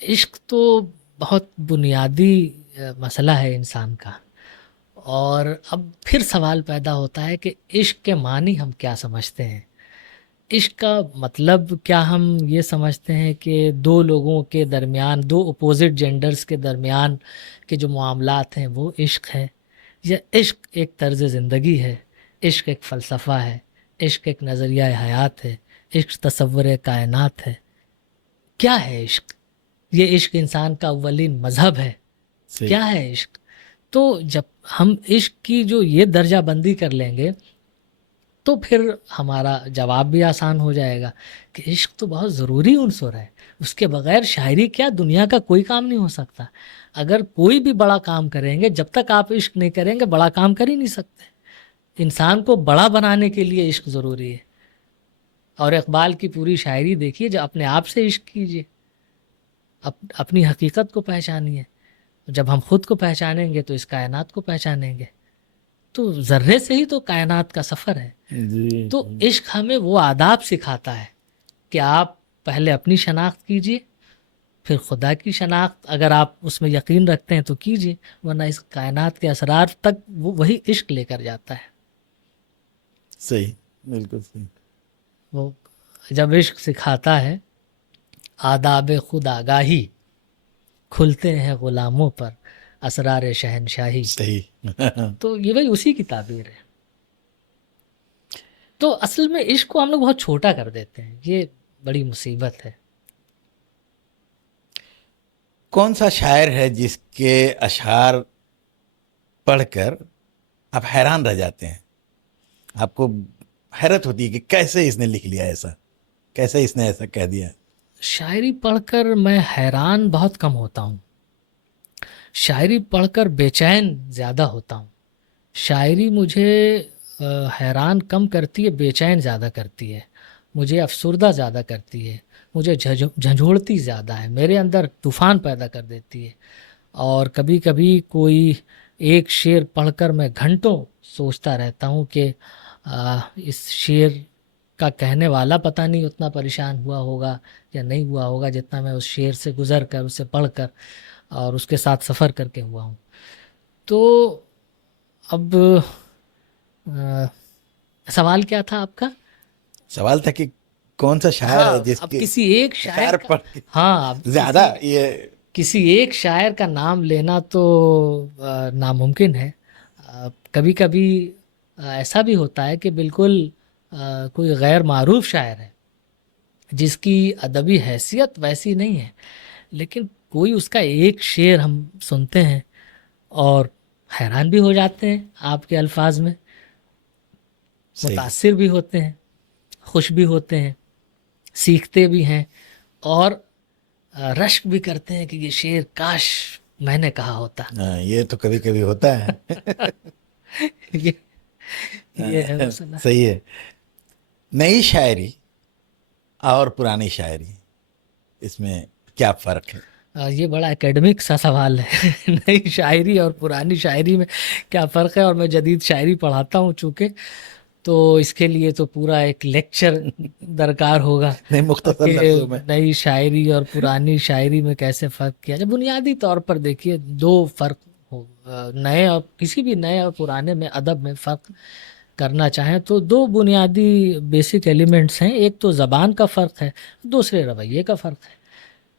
عشق تو بہت بنیادی مسئلہ ہے انسان کا، اور اب پھر سوال پیدا ہوتا ہے کہ عشق کے معنی ہم کیا سمجھتے ہیں؟ عشق کا مطلب کیا ہم یہ سمجھتے ہیں کہ دو لوگوں کے درمیان، دو اپوزٹ جینڈرز کے درمیان کے جو معاملات ہیں وہ عشق ہے، یا عشق ایک طرز زندگی ہے، عشق ایک فلسفہ ہے، عشق ایک نظریہ حیات ہے، عشق تصور کائنات ہے؟ کیا ہے عشق؟ یہ عشق انسان کا اولین مذہب ہے؟ صحیح. کیا ہے عشق؟ تو جب ہم عشق کی جو یہ درجہ بندی کر لیں گے تو پھر ہمارا جواب بھی آسان ہو جائے گا کہ عشق تو بہت ضروری عنصر ہے، اس کے بغیر شاعری کیا دنیا کا کوئی کام نہیں ہو سکتا۔ اگر کوئی بھی بڑا کام کریں گے، جب تک آپ عشق نہیں کریں گے بڑا کام کر ہی نہیں سکتے۔ انسان کو بڑا بنانے کے لیے عشق ضروری ہے۔ اور اقبال کی پوری شاعری دیکھیے، جو اپنے آپ سے عشق کیجیے، اپنی حقیقت کو پہچانیے۔ جب ہم خود کو پہچانیں گے تو اس کائنات کو پہچانیں گے۔ تو ذرے سے ہی تو کائنات کا سفر ہے۔ جی. تو عشق ہمیں وہ آداب سکھاتا ہے کہ آپ پہلے اپنی شناخت کیجئے، پھر خدا کی شناخت اگر آپ اس میں یقین رکھتے ہیں تو کیجئے، ورنہ اس کائنات کے اسرار تک وہی عشق لے کر جاتا ہے۔ صحیح، بالکل صحیح. وہ جب عشق سکھاتا ہے آداب خود آگاہی، کھلتے ہیں غلاموں پر اسرار شہنشاہی۔ صحیح. تو یہ وہی اسی کی تعبیر ہے۔ تو اصل میں عشق کو ہم لوگ بہت چھوٹا کر دیتے ہیں، یہ بڑی مصیبت ہے۔ کون سا شاعر ہے جس کے اشعار پڑھ کر آپ حیران رہ جاتے ہیں؟ آپ کو حیرت ہوتی ہے کہ کیسے اس نے لکھ لیا ایسا، کیسے اس نے ایسا کہہ دیا؟ شاعری پڑھ کر میں حیران بہت کم ہوتا ہوں، شاعری پڑھ کر بے چین زیادہ ہوتا ہوں۔ شاعری مجھے حیران کم کرتی ہے، بے چین زیادہ کرتی ہے، مجھے افسردہ زیادہ کرتی ہے، مجھے جھنجھوڑتی زیادہ ہے، میرے اندر طوفان پیدا کر دیتی ہے۔ اور کبھی کبھی کوئی ایک شعر پڑھ کر میں گھنٹوں سوچتا رہتا ہوں کہ اس شعر کا کہنے والا پتہ نہیں اتنا پریشان ہوا ہوگا یا نہیں ہوا ہوگا جتنا میں اس شعر سے گزر کر، اسے پڑھ کر اور اس کے ساتھ سفر کر کے ہوا ہوں۔ تو اب سوال کیا تھا آپ کا؟ سوال تھا کہ کون سا شاعر ہے جس اب کے کسی ایک شاعر اشعار کا، پڑھ کے اب زیادہ یہ کسی ایک شاعر کا نام لینا تو ناممکن ہے۔ کبھی کبھی ایسا بھی ہوتا ہے کہ بالکل کوئی غیر معروف شاعر ہے جس کی ادبی حیثیت ویسی نہیں ہے، لیکن کوئی اس کا ایک شعر ہم سنتے ہیں اور حیران بھی ہو جاتے ہیں، آپ کے الفاظ میں صحیح. متاثر بھی ہوتے ہیں، خوش بھی ہوتے ہیں، سیکھتے بھی ہیں، اور رشک بھی کرتے ہیں کہ یہ شعر کاش میں نے کہا ہوتا۔ ہاں، یہ تو کبھی کبھی ہوتا ہے. یہ ہے مسئلہ۔ صحیح ہے. نئی شاعری اور پرانی شاعری، اس میں کیا فرق ہے؟ یہ بڑا اکیڈمک سا سوال ہے۔ نئی شاعری اور پرانی شاعری میں کیا فرق ہے، اور میں جدید شاعری پڑھاتا ہوں چونکہ، تو اس کے لیے تو پورا ایک لیکچر درکار ہوگا نہیں، مختصر کہ لفظوں میں. نئی شاعری اور پرانی شاعری میں کیسے فرق کیا جائے۔ بنیادی طور پر دیکھیے دو فرق ہو، نئے اور کسی بھی نئے اور پرانے میں ادب میں فرق کرنا چاہیں تو دو بنیادی بیسک ایلیمنٹس ہیں۔ ایک تو زبان کا فرق ہے، دوسرے رویے کا فرق ہے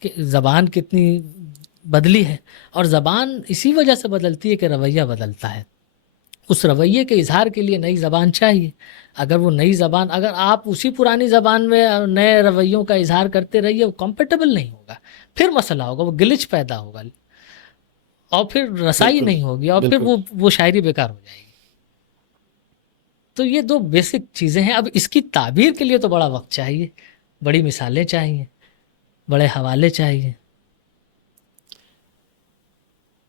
کہ زبان کتنی بدلی ہے، اور زبان اسی وجہ سے بدلتی ہے کہ رویہ بدلتا ہے۔ اس رویے کے اظہار کے لیے نئی زبان چاہیے۔ اگر وہ نئی زبان، اگر آپ اسی پرانی زبان میں نئے رویوں کا اظہار کرتے رہیے، وہ کمپیٹیبل نہیں ہوگا، پھر مسئلہ ہوگا، وہ گلچ پیدا ہوگا، اور پھر رسائی نہیں ہوگی، اور پھر وہ شاعری بیکار ہو جائے گی۔ تو یہ دو بیسک چیزیں ہیں۔ اب اس کی تعبیر کے لیے تو بڑا وقت چاہیے، بڑی مثالیں چاہیے، بڑے حوالے چاہیے۔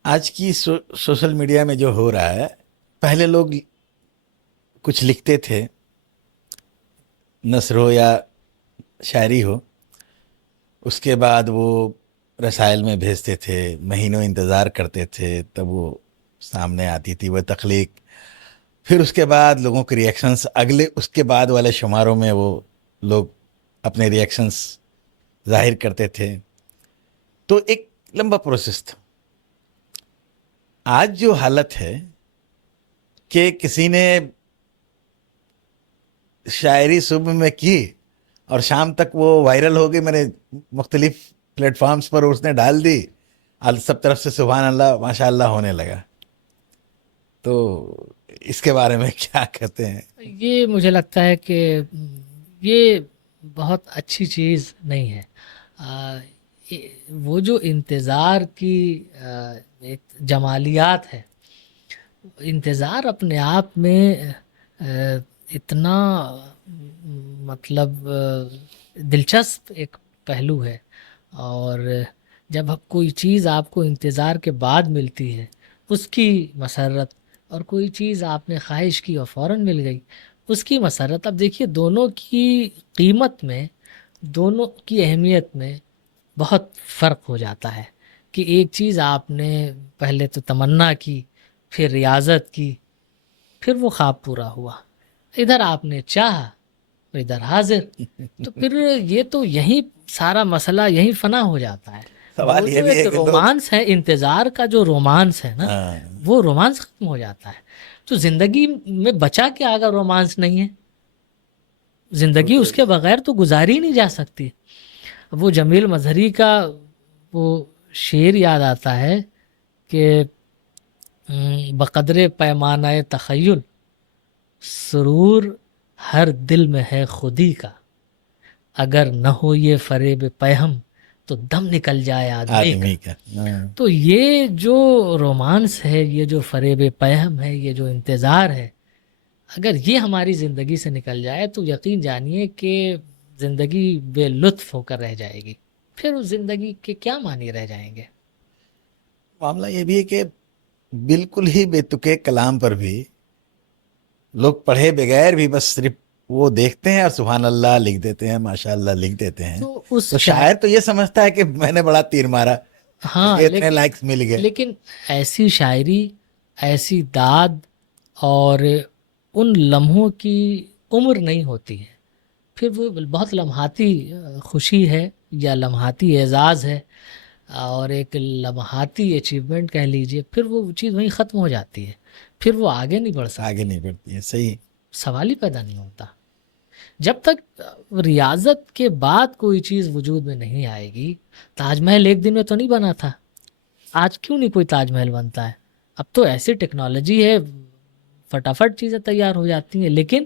آج کی سوشل میڈیا میں جو ہو رہا ہے، پہلے لوگ کچھ لکھتے تھے، نثر ہو یا شاعری ہو، اس کے بعد وہ رسائل میں بھیجتے تھے، مہینوں انتظار کرتے تھے، تب وہ سامنے آتی تھی وہ تخلیق، پھر اس کے بعد لوگوں کے ریئیکشنز، اگلے اس کے بعد والے شماروں میں وہ لوگ اپنے ریئیکشنز ظاہر کرتے تھے، تو ایک لمبا پروسیس تھا۔ آج جو حالت ہے کہ کسی نے شاعری صبح میں کی اور شام تک وہ وائرل ہو گئی، میں نے مختلف پلیٹ فارمز پر اس نے ڈال دی، اور سب طرف سے سبحان اللہ ماشاء اللہ ہونے لگا. تو اس کے بارے میں کیا کہتے ہیں؟ یہ مجھے لگتا ہے کہ یہ بہت اچھی چیز نہیں ہے. وہ جو انتظار کی ایک جمالیات ہے، انتظار اپنے آپ میں اتنا مطلب دلچسپ ایک پہلو ہے. اور جب کوئی چیز آپ کو انتظار کے بعد ملتی ہے اس کی مسرت، اور کوئی چیز آپ نے خواہش کی اور فوراً مل گئی اس کی مسرت. اب دیکھیے دونوں کی قیمت میں، دونوں کی اہمیت میں بہت فرق ہو جاتا ہے. کہ ایک چیز آپ نے پہلے تو تمنا کی، پھر ریاضت کی، پھر وہ خواب پورا ہوا. ادھر آپ نے چاہا اور ادھر حاضر، تو پھر یہ تو یہی سارا مسئلہ یہی فنا ہو جاتا ہے. سوال وہ یہ جو بھی ہے ایک کہ رومانس ہے، انتظار کا جو رومانس ہے نا، ہاں، وہ رومانس ختم ہو جاتا ہے. تو زندگی میں بچا کیا اگر رومانس نہیں ہے؟ زندگی اس کے بغیر تو گزاری ہی نہیں جا سکتی. وہ جمیل مظہری کا وہ شعر یاد آتا ہے کہ بقدر پیمانہ تخیل سرور ہر دل میں ہے خودی کا، اگر نہ ہو یہ فریب پہم تو دم نکل جائے آدمی کا. ہاں. تو یہ جو رومانس ہے، یہ جو فریب پہم ہے، یہ جو انتظار ہے، اگر یہ ہماری زندگی سے نکل جائے تو یقین جانیے کہ زندگی بے لطف ہو کر رہ جائے گی. پھر اس زندگی کے کیا معنی رہ جائیں گے؟ معاملہ یہ بھی ہے کہ بالکل ہی بے تکے کلام پر بھی لوگ پڑھے بغیر بھی بس صرف وہ دیکھتے ہیں اور سبحان اللہ لکھ دیتے ہیں، ماشاء اللہ لکھ دیتے ہیں. تو اس تو شاعر تو یہ سمجھتا ہے کہ میں نے بڑا تیر مارا، ہاں، مجھے اتنے لائکس مل گئے. لیکن ایسی شاعری، ایسی داد اور ان لمحوں کی عمر نہیں ہوتی ہے. پھر وہ بہت لمحاتی خوشی ہے یا لمحاتی اعزاز ہے اور ایک لمحاتی اچیومنٹ کہہ لیجئے، پھر وہ چیز وہیں ختم ہو جاتی ہے. پھر وہ آگے نہیں بڑھ سکتی، آگے نہیں بڑھتی ہے. صحیح. سوال ہی پیدا نہیں ہوتا. جب تک ریاضت کے بعد کوئی چیز وجود میں نہیں آئے گی. تاج محل ایک دن میں تو نہیں بنا تھا. آج کیوں نہیں کوئی تاج محل بنتا ہے؟ اب تو ایسی ٹیکنالوجی ہے، فٹافٹ چیزیں تیار ہو جاتی ہیں. لیکن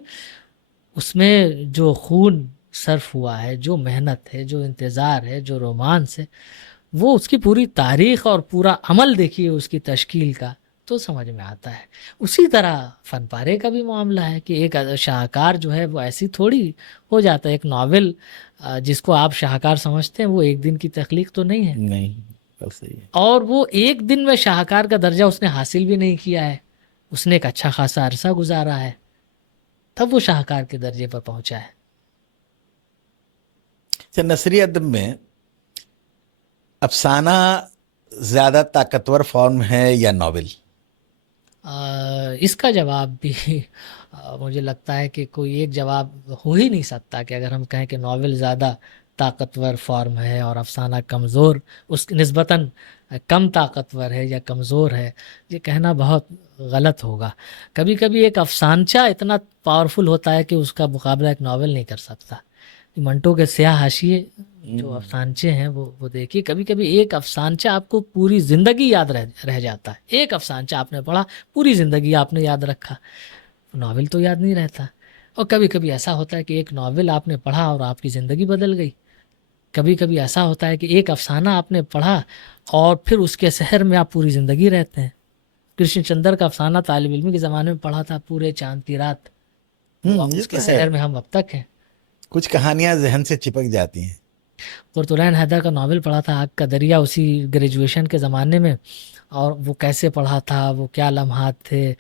اس میں جو خون صرف ہوا ہے، جو محنت ہے، جو انتظار ہے، جو رومانس ہے، وہ اس کی پوری تاریخ اور پورا عمل دیکھیے اس کی تشکیل کا تو سمجھ میں آتا ہے. اسی طرح فن پارے کا بھی معاملہ ہے کہ ایک شاہکار جو ہے وہ ایسی تھوڑی ہو جاتا ہے. ایک ناول جس کو آپ شاہکار سمجھتے ہیں وہ ایک دن کی تخلیق تو نہیں ہے، نہیں. صحیح ہے. اور وہ ایک دن میں شاہکار کا درجہ اس نے حاصل بھی نہیں کیا ہے. اس نے ایک اچھا خاصا عرصہ گزارا ہے، تب وہ شاہکار کے درجے پر پہنچا ہے. نثری ادب میں افسانہ زیادہ طاقتور فارم ہے یا ناول؟ اس کا جواب بھی مجھے لگتا ہے کہ کوئی ایک جواب ہو ہی نہیں سکتا کہ اگر ہم کہیں کہ ناول زیادہ طاقتور فارم ہے اور افسانہ کمزور، اس نسبتاً کم طاقتور ہے یا کمزور ہے، یہ کہنا بہت غلط ہوگا. کبھی کبھی ایک افسانچہ اتنا پاورفل ہوتا ہے کہ اس کا مقابلہ ایک ناول نہیں کر سکتا. منٹو کے سیاہ حاشیے جو افسانچے ہیں وہ دیکھیے، کبھی کبھی ایک افسانچہ آپ کو پوری زندگی یاد رہ جاتا ہے. ایک افسانچہ آپ نے پڑھا، پوری زندگی آپ نے یاد رکھا. ناول تو یاد نہیں رہتا. اور کبھی کبھی ایسا ہوتا ہے کہ ایک ناول آپ نے پڑھا اور آپ کی زندگی بدل گئی. کبھی کبھی ایسا ہوتا ہے کہ ایک افسانہ آپ نے پڑھا اور پھر اس کے سحر میں آپ پوری زندگی رہتے ہیں. کرشن چندر کا افسانہ طالب علمی کے زمانے میں پڑھا تھا، پورے چاند کی رات، اس کے سحر میں ہم اب تک ہیں. کچھ کہانیاں ذہن سے چپک جاتی ہیں. قرۃ حیدر کا ناول پڑھا تھا آگ کا دریا اسی گریجویشن کے زمانے میں، اور وہ کیسے پڑھا تھا، وہ کیا لمحات تھے.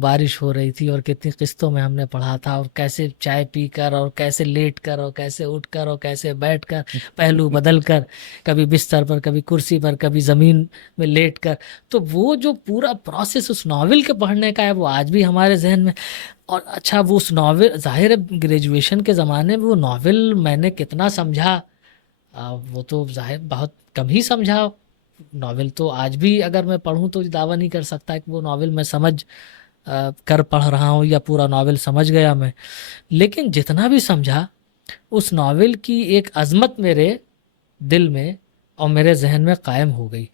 بارش ہو رہی تھی اور کتنی قسطوں میں ہم نے پڑھا تھا، اور کیسے چائے پی کر اور کیسے لیٹ کر اور کیسے اٹھ کر اور کیسے بیٹھ کر، پہلو بدل کر، کبھی بستر پر، کبھی کرسی پر، کبھی زمین میں لیٹ کر. تو وہ جو پورا پروسیس اس ناول کے پڑھنے کا ہے وہ آج بھی ہمارے ذہن میں. اور اچھا وہ اس ناول، ظاہر ہے گریجویشن کے زمانے میں وہ ناول میں نے کتنا سمجھا، وہ تو ظاہر بہت کم ہی سمجھا. ناول تو آج بھی اگر میں پڑھوں تو دعویٰ نہیں کر سکتا کہ وہ ناول میں سمجھ کر پڑھ رہا ہوں یا پورا ناول سمجھ گیا میں. لیکن جتنا بھی سمجھا اس ناول کی ایک عظمت میرے دل میں اور میرے ذہن میں قائم ہو گئی.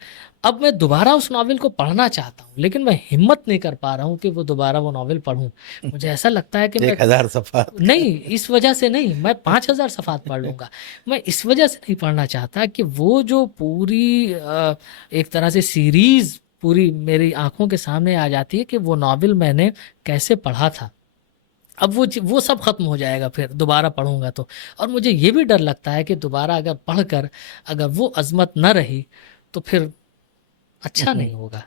اب میں دوبارہ اس ناول کو پڑھنا چاہتا ہوں، لیکن میں ہمت نہیں کر پا رہا ہوں کہ وہ دوبارہ وہ ناول پڑھوں. مجھے ایسا لگتا ہے کہ میں 1000 صفحات. نہیں، اس وجہ سے نہیں، میں 5000 صفحات پڑھ لوں گا. میں اس وجہ سے نہیں پڑھنا چاہتا کہ وہ جو پوری ایک طرح سے سیریز پوری میری آنکھوں کے سامنے آ جاتی ہے کہ وہ ناول میں نے کیسے پڑھا تھا. اب وہ سب ختم ہو جائے گا پھر دوبارہ پڑھوں گا تو. اور مجھے یہ بھی ڈر لگتا ہے کہ دوبارہ اگر پڑھ کر اگر وہ عظمت نہ رہی تو پھر اچھا نہیں ہوگا.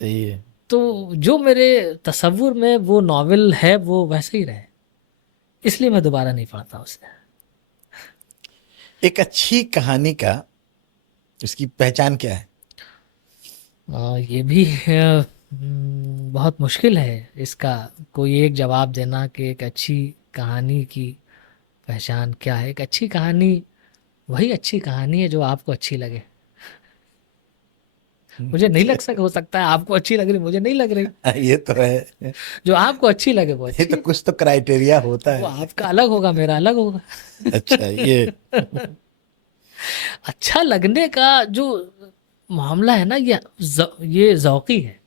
صحیح ہے. تو جو میرے تصور میں وہ ناول ہے وہ ویسے ہی رہے، اس لیے میں دوبارہ نہیں پڑھتا اسے. ایک اچھی کہانی کا اس کی پہچان کیا ہے؟ یہ بھی بہت مشکل ہے اس کا کوئی ایک جواب دینا کہ ایک اچھی کہانی کی پہچان کیا ہے. ایک اچھی کہانی وہی اچھی کہانی ہے جو آپ کو اچھی لگے. مجھے نہیں ہو سکتا ہے آپ کو اچھی لگ رہی، مجھے نہیں لگ رہی. یہ تو ہے، جو آپ کو اچھی لگے وہ یہ اچھی تو کچھ تو کرائٹیریا ہوتا وہ ہے. آپ کا الگ ہوگا، میرا الگ ہوگا. اچھا، یہ اچھا لگنے کا جو معاملہ ہے نا، یہ ذوقی ہے.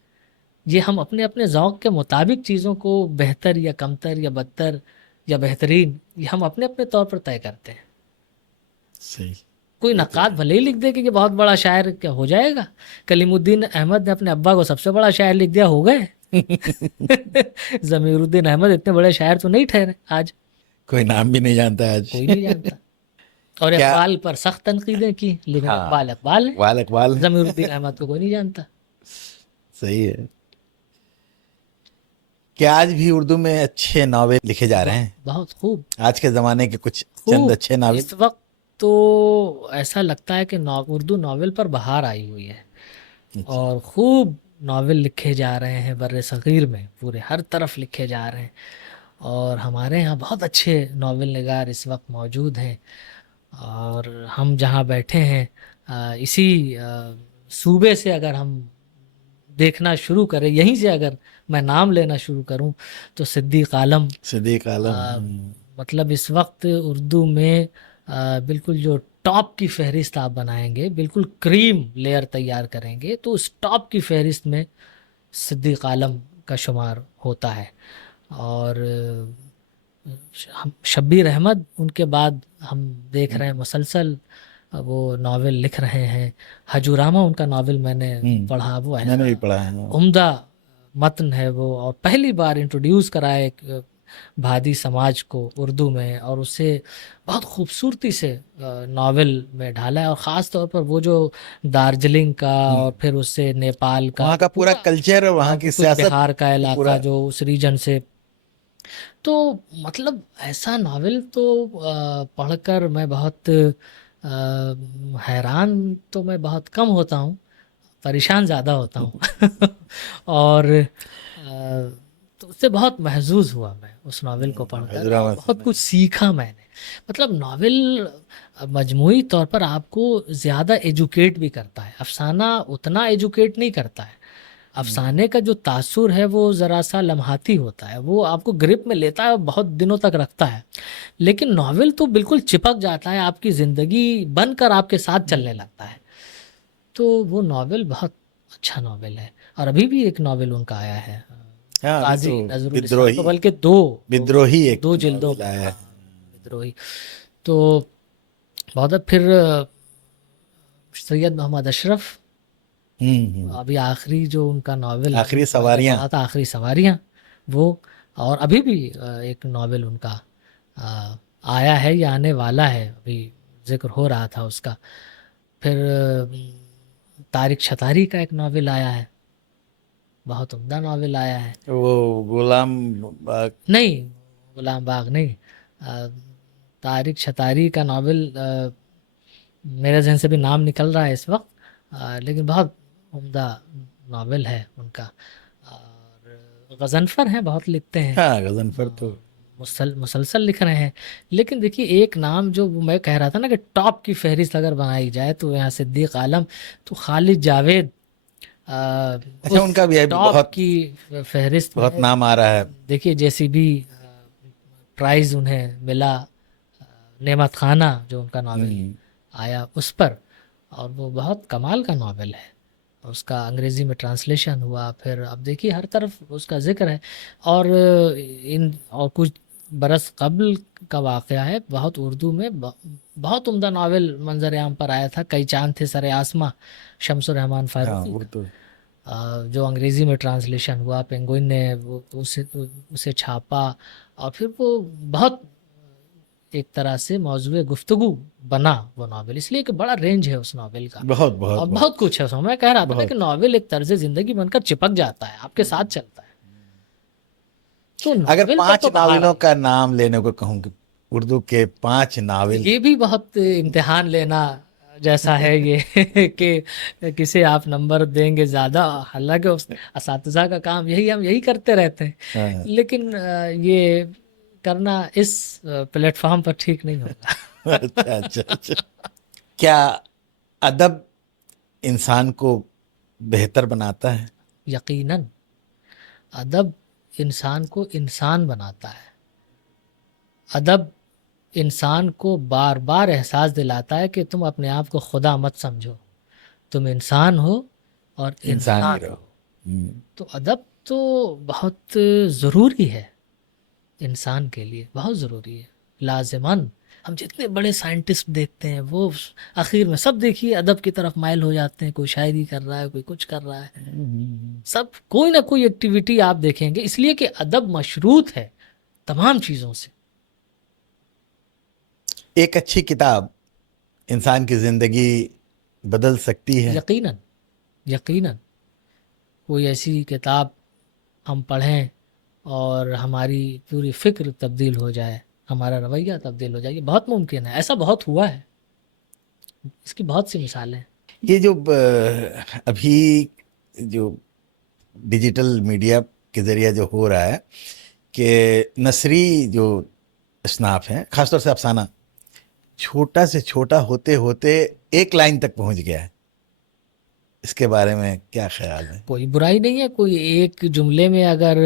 یہ ہم اپنے اپنے ذوق کے مطابق چیزوں کو بہتر یا کمتر یا بدتر یا بہترین یہ ہم اپنے اپنے طور پر طے کرتے ہیں. صحیح. کوئی نقاد بھلے ہی لکھ دے کہ یہ بہت بڑا شاعر کیا ہو جائے گا. کلیم الدین احمد نے اپنے ابا کو سب سے بڑا شاعر لکھ دیا، ہو گئے. ضمیر الدین احمد اتنے بڑے شاعر تو نہیں ٹھہرے آج. کوئی نام بھی نہیں جانتا آج. کوئی نہیں جانتا. اور اقبال پر سخت تنقیدیں کی، لیکن اقبال ہے. اقبال ضمیر الدین احمد کو کوئی نہیں جانتا. صحیح ہے. کیا آج بھی اردو میں اچھے ناول لکھے جا رہے ہیں؟ بہت خوب. آج کے زمانے کے کچھ چند اچھے ناول. اس وقت تو ایسا لگتا ہے کہ اردو ناول پر بہار آئی ہوئی ہے، اور خوب ناول لکھے جا رہے ہیں بر صغیر میں، پورے ہر طرف لکھے جا رہے ہیں. اور ہمارے ہاں بہت اچھے ناول نگار اس وقت موجود ہیں. اور ہم جہاں بیٹھے ہیں اسی صوبے سے اگر ہم دیکھنا شروع کریں، یہیں سے اگر میں نام لینا شروع کروں تو صدیق عالم. مطلب اس وقت اردو میں بالکل جو ٹاپ کی فہرست آپ بنائیں گے، بالکل کریم لیئر تیار کریں گے تو اس ٹاپ کی فہرست میں صدیق عالم کا شمار ہوتا ہے. اور شبیر احمد ان کے بعد ہم دیکھ رہے ہیں مسلسل وہ ناول لکھ رہے ہیں. حجوراما ان کا ناول میں نے پڑھا، وہ عمدہ متن ہے وہ، اور پہلی بار انٹروڈیوس کرا ایک بھادی سماج کو اردو میں، اور اسے بہت خوبصورتی سے ناول میں ڈھالا ہے. اور خاص طور پر وہ جو دارجلنگ کا اور پھر اس سے نیپال کا، وہاں کا پورا کلچر، وہاں کی سیاست، بہار کا علاقہ جو اس ریجن سے، تو مطلب ایسا ناول تو پڑھ کر میں بہت حیران تو میں بہت کم ہوتا ہوں، پریشان زیادہ ہوتا ہوں. اور تو اس سے بہت محظوظ ہوا میں اس ناول کو پڑھ کر، بہت کچھ سیکھا میں نے. مطلب ناول مجموعی طور پر آپ کو زیادہ ایجوکیٹ بھی کرتا ہے، افسانہ اتنا ایجوکیٹ نہیں کرتا ہے. افسانے کا جو تاثر ہے وہ ذرا سا لمحاتی ہوتا ہے، وہ آپ کو گرپ میں لیتا ہے اور بہت دنوں تک رکھتا ہے. لیکن ناول تو بالکل چپک جاتا ہے، آپ کی زندگی بن کر آپ کے ساتھ چلنے لگتا ہے. تو وہ ناول بہت اچھا ناول ہے. اور ابھی بھی ایک ناول ان کا آیا ہے، قاضی نظر الاسلام، تو بلکہ دو جلدوں میں بدروہی. تو بہت. پھر سید محمد اشرف، ابھی آخری جو ان کا ناول آخری سواریاں، وہ، اور ابھی بھی ایک ناول ان کا آیا ہے یا آنے والا ہے، ابھی ذکر ہو رہا تھا اس کا. پھر طارق شتاری کا ایک ناول آیا ہے، بہت عمدہ ناول آیا ہے. وہ غلام باغ نہیں، طارق شتاری کا ناول میرے ذہن سے بھی نام نکل رہا ہے اس وقت، لیکن بہت عمدہ ناول ہے ان کا. اور غضنفر ہیں، بہت لکھتے ہیں. غضنفر تو مسلسل لکھ رہے ہیں. لیکن دیکھیے ایک نام جو میں کہہ رہا تھا نا کہ ٹاپ کی فہرست اگر بنائی جائے تو یہاں صدیق عالم، تو خالد جاوید ان کا بھی ٹاپ کی فہرست بہت نام آ رہا ہے. دیکھیے JCB پرائز انہیں ملا نعمت خانہ جو ان کا ناول ہوں، آیا اس پر، اور وہ بہت کمال کا ناول ہے، اس کا انگریزی میں ٹرانسلیشن ہوا، پھر اب دیکھیے ہر طرف اس کا ذکر ہے، اور اور کچھ برس قبل کا واقعہ ہے، بہت اردو میں بہت عمدہ ناول منظر عام پر آیا تھا، کئی چاند تھے سر آسماں، شمس الرحمن ہاں فاروقی وہ کا، تو جو انگریزی میں ٹرانسلیشن ہوا، پینگوئن نے اسے چھاپا، اور پھر وہ بہت ایک طرح سے موضوع گفتگو بنا وہ ناول، اس لیے کہ بڑا رینج ہے اس ناول کا، بہت اور بہت بہت بہت کچھ ہے اس میں، میں کہہ رہا تھا نا کہ بہت ناول ایک طرز زندگی بن کر چپک جاتا ہے، آپ کے ساتھ چلتا ہے، تو اگر ناول پر 5 تو بہار ناولوں آئی۔ کا نام لینے کو کہوں کہ اردو کے 5 ناول، یہ بھی بہت امتحان لینا جیسا ہے یہ کہ کسے آپ نمبر دیں گے زیادہ، حالانکہ اساتذہ کا کام یہی، ہم یہی کرتے رہتے ہیں، ہاں، لیکن یہ کرنا اس پلیٹ فارم پر ٹھیک نہیں ہوگا۔ اچھا اچھا اچھا، کیا ادب انسان کو بہتر بناتا ہے؟ یقیناً ادب انسان کو انسان بناتا ہے، ادب انسان کو بار بار احساس دلاتا ہے کہ تم اپنے آپ کو خدا مت سمجھو، تم انسان ہو اور انسان ہی انسان رہو۔ ہو، ہوں، تو ادب تو بہت ضروری ہے انسان کے لیے، بہت ضروری ہے، لازماً۔ ہم جتنے بڑے سائنٹسٹ دیکھتے ہیں وہ آخر میں سب دیکھیے ادب کی طرف مائل ہو جاتے ہیں، کوئی شاعری کر رہا ہے، کوئی کچھ کر رہا ہے، سب کوئی نہ کوئی ایکٹیویٹی آپ دیکھیں گے، اس لیے کہ ادب مشروط ہے تمام چیزوں سے۔ ایک اچھی کتاب انسان کی زندگی بدل سکتی ہے؟ یقیناً، یقیناً کوئی ایسی کتاب ہم پڑھیں اور ہماری پوری فکر تبدیل ہو جائے، ہمارا رویہ تبدیل ہو جائے، یہ بہت ممکن ہے، ایسا بہت ہوا ہے، اس کی بہت سی مثالیں ہیں۔ یہ جو ابھی جو ڈیجیٹل میڈیا کے ذریعے جو ہو رہا ہے کہ نثری جو اصناف ہیں، خاص طور سے افسانہ، چھوٹا سے چھوٹا ہوتے ہوتے ایک لائن تک پہنچ گیا ہے، اس کے بارے میں کیا خیال ہے؟ کوئی برائی نہیں ہے، کوئی ایک جملے میں اگر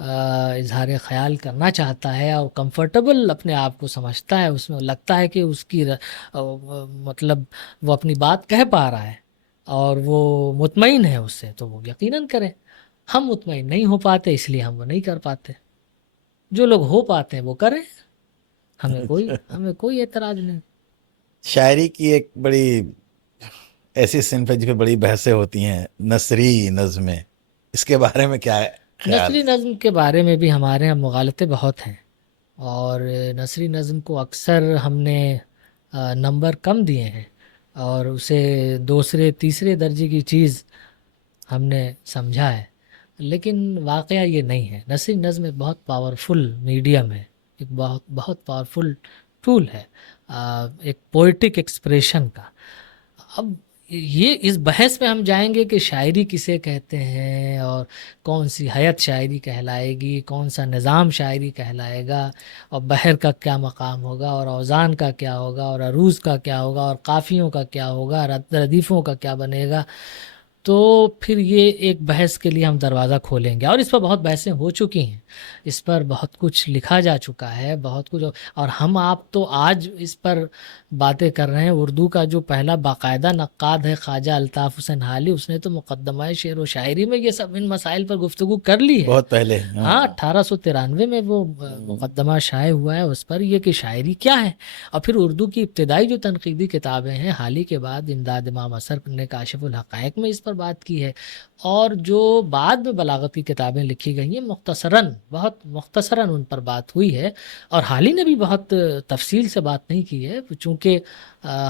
اظہار خیال کرنا چاہتا ہے اور کمفرٹیبل اپنے آپ کو سمجھتا ہے، اس میں لگتا ہے کہ اس کی مطلب وہ اپنی بات کہہ پا رہا ہے اور وہ مطمئن ہے اس سے، تو وہ یقیناً کریں۔ ہم مطمئن نہیں ہو پاتے، اس لیے ہم وہ نہیں کر پاتے، جو لوگ ہو پاتے ہیں وہ کریں، ہمیں کوئی اعتراض نہیں۔ شاعری کی ایک بڑی ایسی صنف ہے جس پہ بڑی بحثیں ہوتی ہیں، نثری نظمیں، اس کے بارے میں کیا خیال نثری ہے؟ نظم کے بارے میں بھی ہمارے یہاں مغالطے بہت ہیں، اور نثری نظم کو اکثر ہم نے نمبر کم دیے ہیں، اور اسے دوسرے تیسرے درجے کی چیز ہم نے سمجھا ہے، لیکن واقعہ یہ نہیں ہے۔ نثری نظم ایک بہت پاورفل میڈیم ہے، ایک بہت بہت پاورفل ٹول ہے، ایک پوئٹک ایکسپریشن کا۔ اب یہ اس بحث میں ہم جائیں گے کہ شاعری کسے کہتے ہیں، اور کون سی حیت شاعری کہلائے گی، کون سا نظام شاعری کہلائے گا، اور بحر کا کیا مقام ہوگا، اور اوزان کا کیا ہوگا، اور عروض کا کیا ہوگا، اور قافیوں کا کیا ہوگا، ردیفوں کا کیا بنے گا، تو پھر یہ ایک بحث کے لیے ہم دروازہ کھولیں گے، اور اس پر بہت بحثیں ہو چکی ہیں، اس پر بہت کچھ لکھا جا چکا ہے، بہت کچھ، اور ہم آپ تو آج اس پر باتیں کر رہے ہیں۔ اردو کا جو پہلا باقاعدہ نقاد ہے خواجہ الطاف حسین حالی، اس نے تو مقدمہ شعر و شاعری میں یہ سب ان مسائل پر گفتگو کر لی ہے۔ بہت پہلے، ہاں، 1893 میں وہ مقدمہ شائع ہوا ہے اس پر، یہ کہ شاعری کیا ہے۔ اور پھر اردو کی ابتدائی جو تنقیدی کتابیں ہیں، حالی کے بعد امداد امام اثر نے کاشف الحقائق میں اس پر بات کی ہے، اور جو بعد میں بلاغتی کتابیں لکھی گئی ہیں، مختصراً، بہت مختصراً ان پر بات ہوئی ہے، اور حالی نے بھی بہت تفصیل سے بات نہیں کی ہے، چونکہ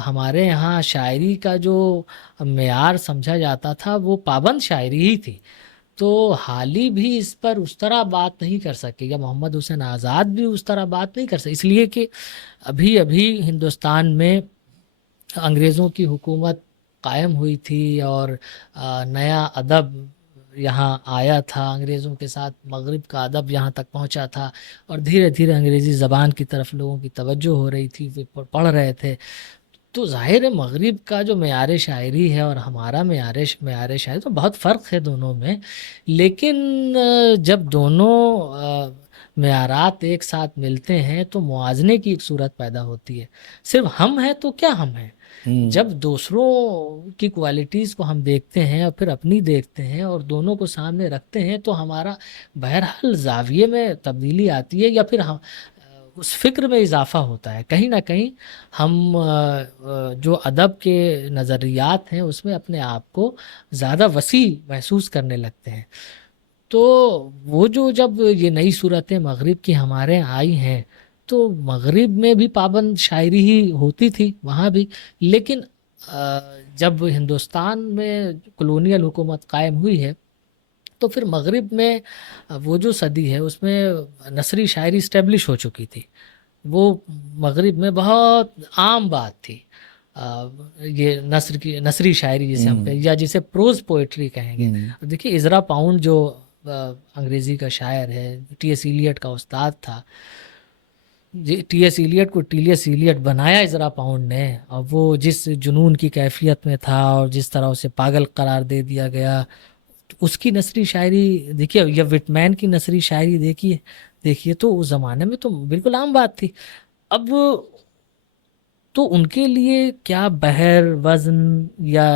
ہمارے یہاں شاعری کا جو معیار سمجھا جاتا تھا وہ پابند شاعری ہی تھی، تو حالی بھی اس پر اس طرح بات نہیں کر سکے، یا محمد حسین آزاد بھی اس طرح بات نہیں کر سکے، اس لیے کہ ابھی ابھی ہندوستان میں انگریزوں کی حکومت قائم ہوئی تھی، اور نیا ادب یہاں آیا تھا، انگریزوں کے ساتھ مغرب کا ادب یہاں تک پہنچا تھا، اور دھیرے دھیرے انگریزی زبان کی طرف لوگوں کی توجہ ہو رہی تھی، وہ پڑھ رہے تھے، تو ظاہر ہے مغرب کا جو معیار شاعری ہے اور ہمارا معیار شاعری تو بہت فرق ہے دونوں میں، لیکن جب دونوں معیارات ایک ساتھ ملتے ہیں تو موازنے کی ایک صورت پیدا ہوتی ہے. صرف ہم ہیں تو کیا ہم ہیں، جب دوسروں کی کوالٹیز کو ہم دیکھتے ہیں اور پھر اپنی دیکھتے ہیں اور دونوں کو سامنے رکھتے ہیں تو ہمارا بہرحال زاویے میں تبدیلی آتی ہے، یا پھر ہم اس فکر میں اضافہ ہوتا ہے. کہیں نہ کہیں ہم جو ادب کے نظریات ہیں اس میں اپنے آپ کو زیادہ وسیع محسوس کرنے لگتے ہیں. تو وہ جو جب یہ نئی صورتیں مغرب کی ہمارے آئی ہیں تو مغرب میں بھی پابند شاعری ہی ہوتی تھی وہاں بھی، لیکن جب ہندوستان میں کلونیل حکومت قائم ہوئی ہے تو پھر مغرب میں وہ جو صدی ہے اس میں نثری شاعری اسٹیبلش ہو چکی تھی. وہ مغرب میں بہت عام بات تھی. یہ نثری شاعری جسے ہم کہیں یا جسے پروز پوئٹری کہیں گے. دیکھیے عزرا پاؤنڈ جو انگریزی کا شاعر ہے، ٹی ایس ایلیٹ کا استاد تھا، ٹی ایس ایلیٹ کو ٹی ایس ایلیٹ بنایا عزرا پاؤنڈ نے، اور وہ جس جنون کی کیفیت میں تھا اور جس طرح اسے پاگل قرار دے دیا گیا، اس کی نثری شاعری دیکھیے، یا وٹمین کی نثری شاعری دیکھیے تو اس زمانے میں تو بالکل عام بات تھی. اب تو ان کے لیے کیا بحر وزن یا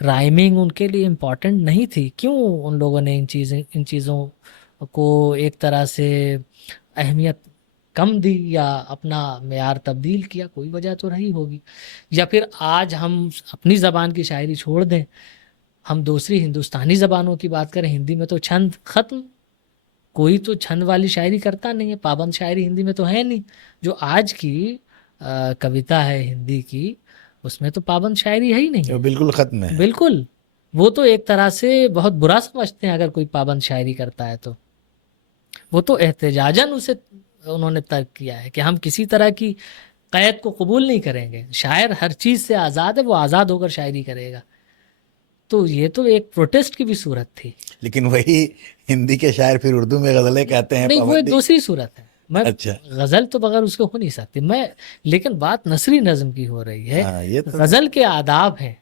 رائمنگ ان کے لیے امپورٹنٹ نہیں تھی؟ کیوں ان لوگوں نے ان چیزوں کو ایک طرح سے اہمیت کم دی یا اپنا معیار تبدیل کیا؟ کوئی وجہ تو رہی ہوگی. یا پھر آج ہم اپنی زبان کی شاعری چھوڑ دیں، ہم دوسری ہندوستانی زبانوں کی بات کریں، ہندی میں تو چھند ختم، کوئی تو چھند والی شاعری کرتا نہیں ہے، پابند شاعری ہندی میں تو ہے نہیں. جو آج کی کویتا ہے ہندی کی، اس میں تو پابند شاعری ہے ہی نہیں ہے، بالکل ختم ہے. بالکل. وہ تو ایک طرح سے بہت برا سمجھتے ہیں اگر کوئی پابند شاعری کرتا ہے تو. وہ تو احتجاجاً اسے انہوں نے ترک کیا ہے کہ ہم کسی طرح کی قید کو قبول نہیں کریں گے، شاعر ہر چیز سے آزاد ہے، وہ آزاد ہو کر شاعری کرے گا. تو یہ تو ایک پروٹیسٹ کی بھی صورت تھی. لیکن وہی ہندی کے شاعر پھر اردو میں غزلیں کہتے ہیں. نہیں، وہ ایک دوسری صورت ہے. میں اچھا، غزل تو بغیر اس کے ہو نہیں سکتی لیکن بات نثری نظم کی ہو رہی ہے. یہ تو غزل کے آداب ہیں،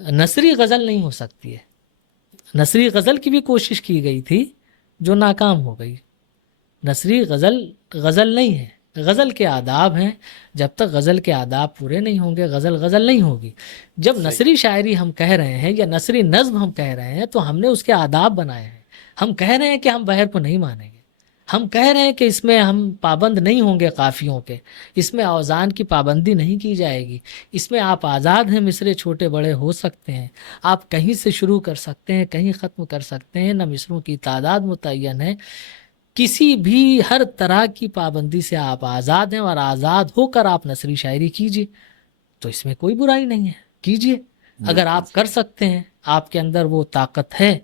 نثری غزل نہیں ہو سکتی ہے. نثری غزل کی بھی کوشش کی گئی تھی جو ناکام ہو گئی. نثری غزل نہیں ہے، غزل کے آداب ہیں. جب تک غزل کے آداب پورے نہیں ہوں گے غزل نہیں ہوگی. جب نثری شاعری ہم کہہ رہے ہیں یا نثری نظم ہم کہہ رہے ہیں تو ہم نے اس کے آداب بنائے ہیں. ہم کہہ رہے ہیں کہ ہم بحر کو نہیں مانیں گے، ہم کہہ رہے ہیں کہ اس میں ہم پابند نہیں ہوں گے قافیوں کے، اس میں اوزان کی پابندی نہیں کی جائے گی، اس میں آپ آزاد ہیں، مصرے چھوٹے بڑے ہو سکتے ہیں، آپ کہیں سے شروع کر سکتے ہیں کہیں ختم کر سکتے ہیں، نہ مصروں کی تعداد متعین ہے، کسی بھی ہر طرح کی پابندی سے آپ آزاد ہیں، اور آزاد ہو کر آپ نثری شاعری کیجیے. تو اس میں کوئی برائی نہیں ہے، کیجیے. اگر آپ کر سکتے ہیں، آپ کے اندر وہ طاقت ہے،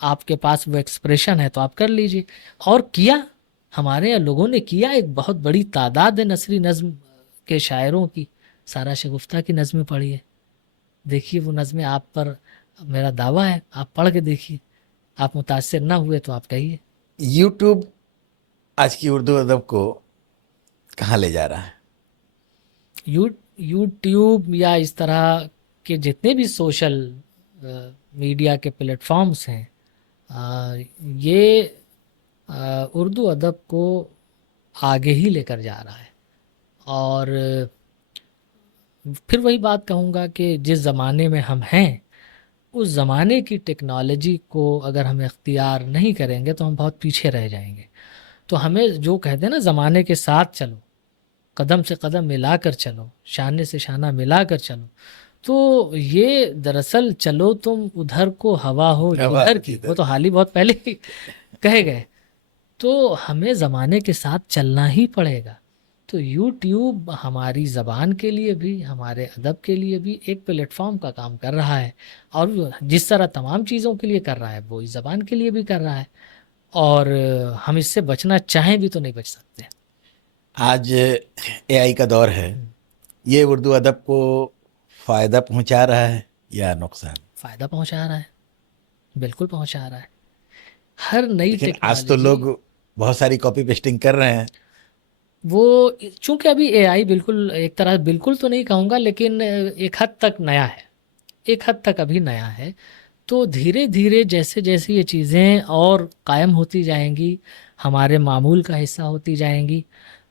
آپ کے پاس وہ ایکسپریشن ہے تو آپ کر لیجیے. اور کیا ہمارے لوگوں نے کیا. ایک بہت بڑی تعداد ہے نثری نظم کے شاعروں کی. سارا شگفتہ کی نظمیں پڑھی ہے، دیکھیے وہ نظمیں آپ پر میرا دعویٰ ہے آپ پڑھ کے دیکھیے. آپ متاثر نہ ہوئے تو آپ کہیے. یوٹیوب آج کی اردو ادب کو کہاں لے جا رہا ہے؟ یوٹیوب یا اس طرح کے جتنے بھی سوشل میڈیا کے پلیٹ فارمز ہیں، یہ اردو ادب کو آگے ہی لے کر جا رہا ہے. اور پھر وہی بات کہوں گا کہ جس زمانے میں ہم ہیں اس زمانے کی ٹیکنالوجی کو اگر ہم اختیار نہیں کریں گے تو ہم بہت پیچھے رہ جائیں گے. تو ہمیں جو کہتے ہیں نا زمانے کے ساتھ چلو، قدم سے قدم ملا کر چلو، شانے سے شانہ ملا کر چلو. تو یہ دراصل چلو تم ادھر کو ہوا ہو جدھر کی، وہ تو حال ہی بہت پہلے ہی کہے گئے. تو ہمیں زمانے کے ساتھ چلنا ہی پڑے گا. تو یوٹیوب ہماری زبان کے لیے بھی ہمارے ادب کے لیے بھی ایک پلیٹ فارم کا کام کر رہا ہے، اور جس طرح تمام چیزوں کے لیے کر رہا ہے وہ اس زبان کے لیے بھی کر رہا ہے. اور ہم اس سے بچنا چاہیں بھی تو نہیں بچ سکتے. آج اے آئی کا دور ہے، یہ اردو ادب کو فائدہ پہنچا رہا ہے یا نقصان؟ فائدہ پہنچا رہا ہے، بالکل پہنچا رہا ہے. ہر نئی لیکن ٹیکنالوجی، آج تو لوگ بہت ساری کاپی پیسٹنگ کر رہے ہیں. وہ چونکہ ابھی اے آئی بالکل ایک طرح بالکل تو نہیں کہوں گا لیکن ایک حد تک نیا ہے، ایک حد تک ابھی نیا ہے. تو دھیرے دھیرے جیسے جیسے یہ چیزیں اور قائم ہوتی جائیں گی، ہمارے معمول کا حصہ ہوتی جائیں گی،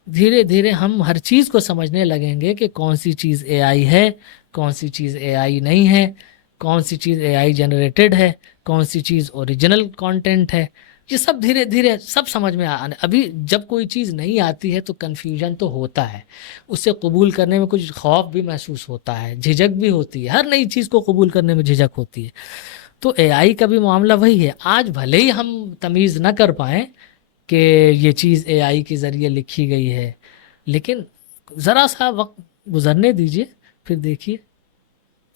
دھیرے دھیرے ہم ہر چیز کو سمجھنے لگیں گے کہ کون سی چیز اے آئی ہے، کون سی چیز اے آئی نہیں ہے، کون سی چیز اے آئی جنریٹڈ ہے، کون سی چیز اوریجنل کانٹینٹ ہے۔ یہ سب دھیرے دھیرے سب سمجھ میں آنے، ابھی جب کوئی چیز نہیں آتی ہے تو کنفیوژن تو ہوتا ہے، اسے قبول کرنے میں کچھ خوف بھی محسوس ہوتا ہے، جھجک بھی ہوتی ہے، ہر نئی چیز کو قبول کرنے میں جھجک ہوتی ہے۔ تو اے آئی کا بھی معاملہ وہی ہے، آج بھلے ہی ہم تمیز نہ کر پائیں کہ یہ چیز اے آئی کے ذریعے لکھی گئی ہے، لیکن ذرا سا وقت گزرنے دیجئے، پھر دیکھیے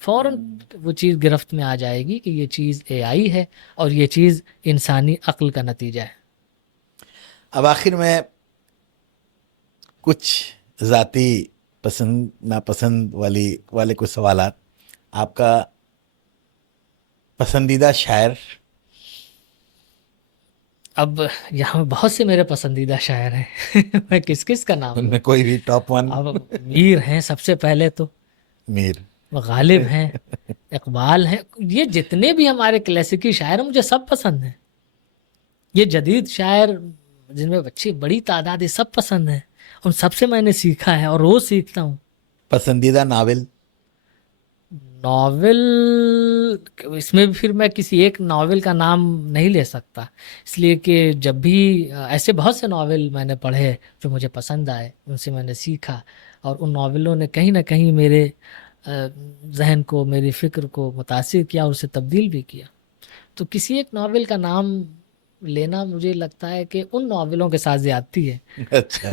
فوراً وہ چیز گرفت میں آ جائے گی کہ یہ چیز اے آئی ہے اور یہ چیز انسانی عقل کا نتیجہ ہے۔ اب آخر میں کچھ ذاتی پسند ناپسند والے کچھ سوالات. آپ کا پسندیدہ شاعر؟ اب یہاں بہت سے میرے پسندیدہ شاعر ہیں میں کس کا نام ان لوں؟ میں کوئی بھی ٹاپ ون؟ اب میر ہیں سب سے پہلے تو، میر، غالب ہیں، اقبال ہیں، یہ جتنے بھی ہمارے کلاسیکی شاعر ہیں مجھے سب پسند ہیں۔ یہ جدید شاعر جن میں بچی بڑی تعداد ہے سب پسند ہیں، ان سب سے میں نے سیکھا ہے اور روز سیکھتا ہوں۔ پسندیدہ ناول؟ ناول اس میں بھی پھر میں کسی ایک ناول کا نام نہیں لے سکتا، اس لیے کہ جب بھی ایسے بہت سے ناول میں نے پڑھے جو مجھے پسند آئے، ان سے میں نے سیکھا، اور ان ناولوں نے کہیں نہ کہیں میرے ذہن کو، میری فکر کو متاثر کیا اور اسے تبدیل بھی کیا۔ تو کسی ایک ناول کا نام لینا مجھے لگتا ہے کہ ان ناولوں کے ساتھ زیادتی ہے۔ اچھا،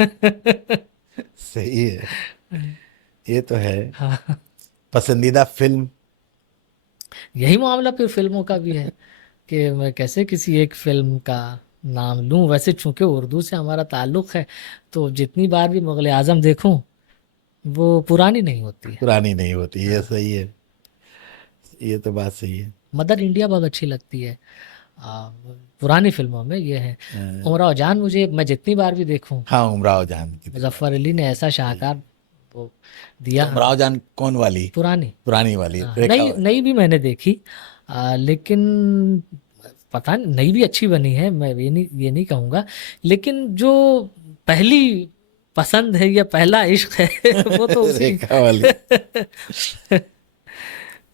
صحیح ہے، یہ تو ہے۔ ہاں، پسندیدہ فلم؟ یہی معاملہ پھر فلموں کا بھی ہے کہ میں کیسے کسی ایک فلم کا نام لوں۔ ویسے چونکہ اردو سے ہمارا تعلق ہے تو جتنی بار بھی مغل اعظم دیکھوں وہ پرانی نہیں ہوتی ہے۔ پرانی نہیں ہوتی، یہ صحیح ہے، یہ تو بات صحیح ہے۔ مدر انڈیا بہت اچھی لگتی ہے پرانی فلموں میں، یہ ہے۔ امراؤ جان مجھے، میں جتنی بار بھی دیکھوں، ہاں، امراؤ جان کی مظفر علی نے ایسا شاہکار وہ دیا۔ امراؤ جان کون والی؟ پرانی والی، نئی بھی میں نے دیکھی، لیکن پتہ نہیں، نئی بھی اچھی بنی ہے، میں یہ نہیں کہوں گا، لیکن جو پہلی پسند ہے یا پہلا عشق ہے وہ تو اسی ریکھا والی۔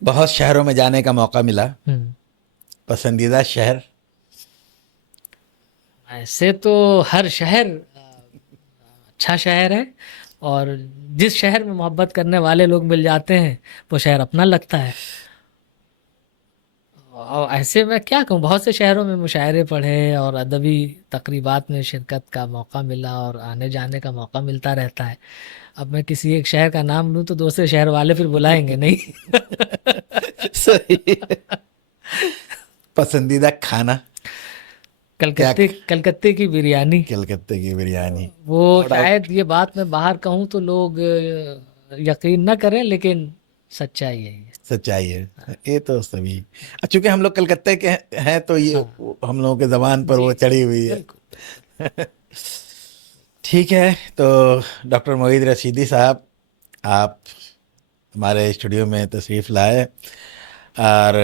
بہت شہروں میں جانے کا موقع ملا، پسندیدہ شہر؟ ایسے تو ہر شہر اچھا شہر ہے، اور جس شہر میں محبت کرنے والے لوگ مل جاتے ہیں وہ شہر اپنا لگتا ہے۔ اور ایسے میں کیا کہوں، بہت سے شہروں میں مشاعرے پڑھے اور ادبی تقریبات میں شرکت کا موقع ملا اور آنے جانے کا موقع ملتا رہتا ہے۔ اب میں کسی ایک شہر کا نام لوں تو دوسرے شہر والے پھر بلائیں گے نہیں۔ صحیح ہے۔ پسندیدہ کھانا؟ کلکتے کی بریانی۔ کلکتے کی بریانی، وہ شاید یہ بات میں باہر کہوں تو لوگ یقین نہ کریں، لیکن سچائی ہے، سچائی ہے، یہ تو سبھی، چونکہ ہم لوگ کلکتے کے ہیں تو یہ ہم لوگوں کے زبان پر وہ چڑھی ہوئی ہے۔ ٹھیک ہے، تو ڈاکٹر معید رشیدی صاحب، آپ ہمارے اسٹوڈیو میں تشریف لائے اور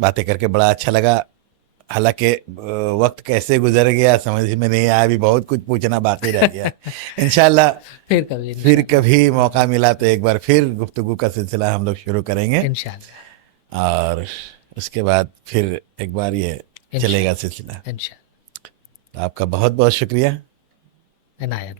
باتیں کر کے بڑا اچھا لگا۔ حالانکہ وقت کیسے گزر گیا سمجھ میں نہیں آیا، ابھی بہت کچھ پوچھنا باقی رہ گیا۔ انشاءاللہ پھر کبھی موقع ملا تو ایک بار پھر گفتگو کا سلسلہ ہم لوگ شروع کریں گے، انشاءاللہ، اور اس کے بعد پھر ایک بار یہ چلے گا سلسلہ۔ انشاءاللہ، آپ کا بہت بہت شکریہ۔ عنایت۔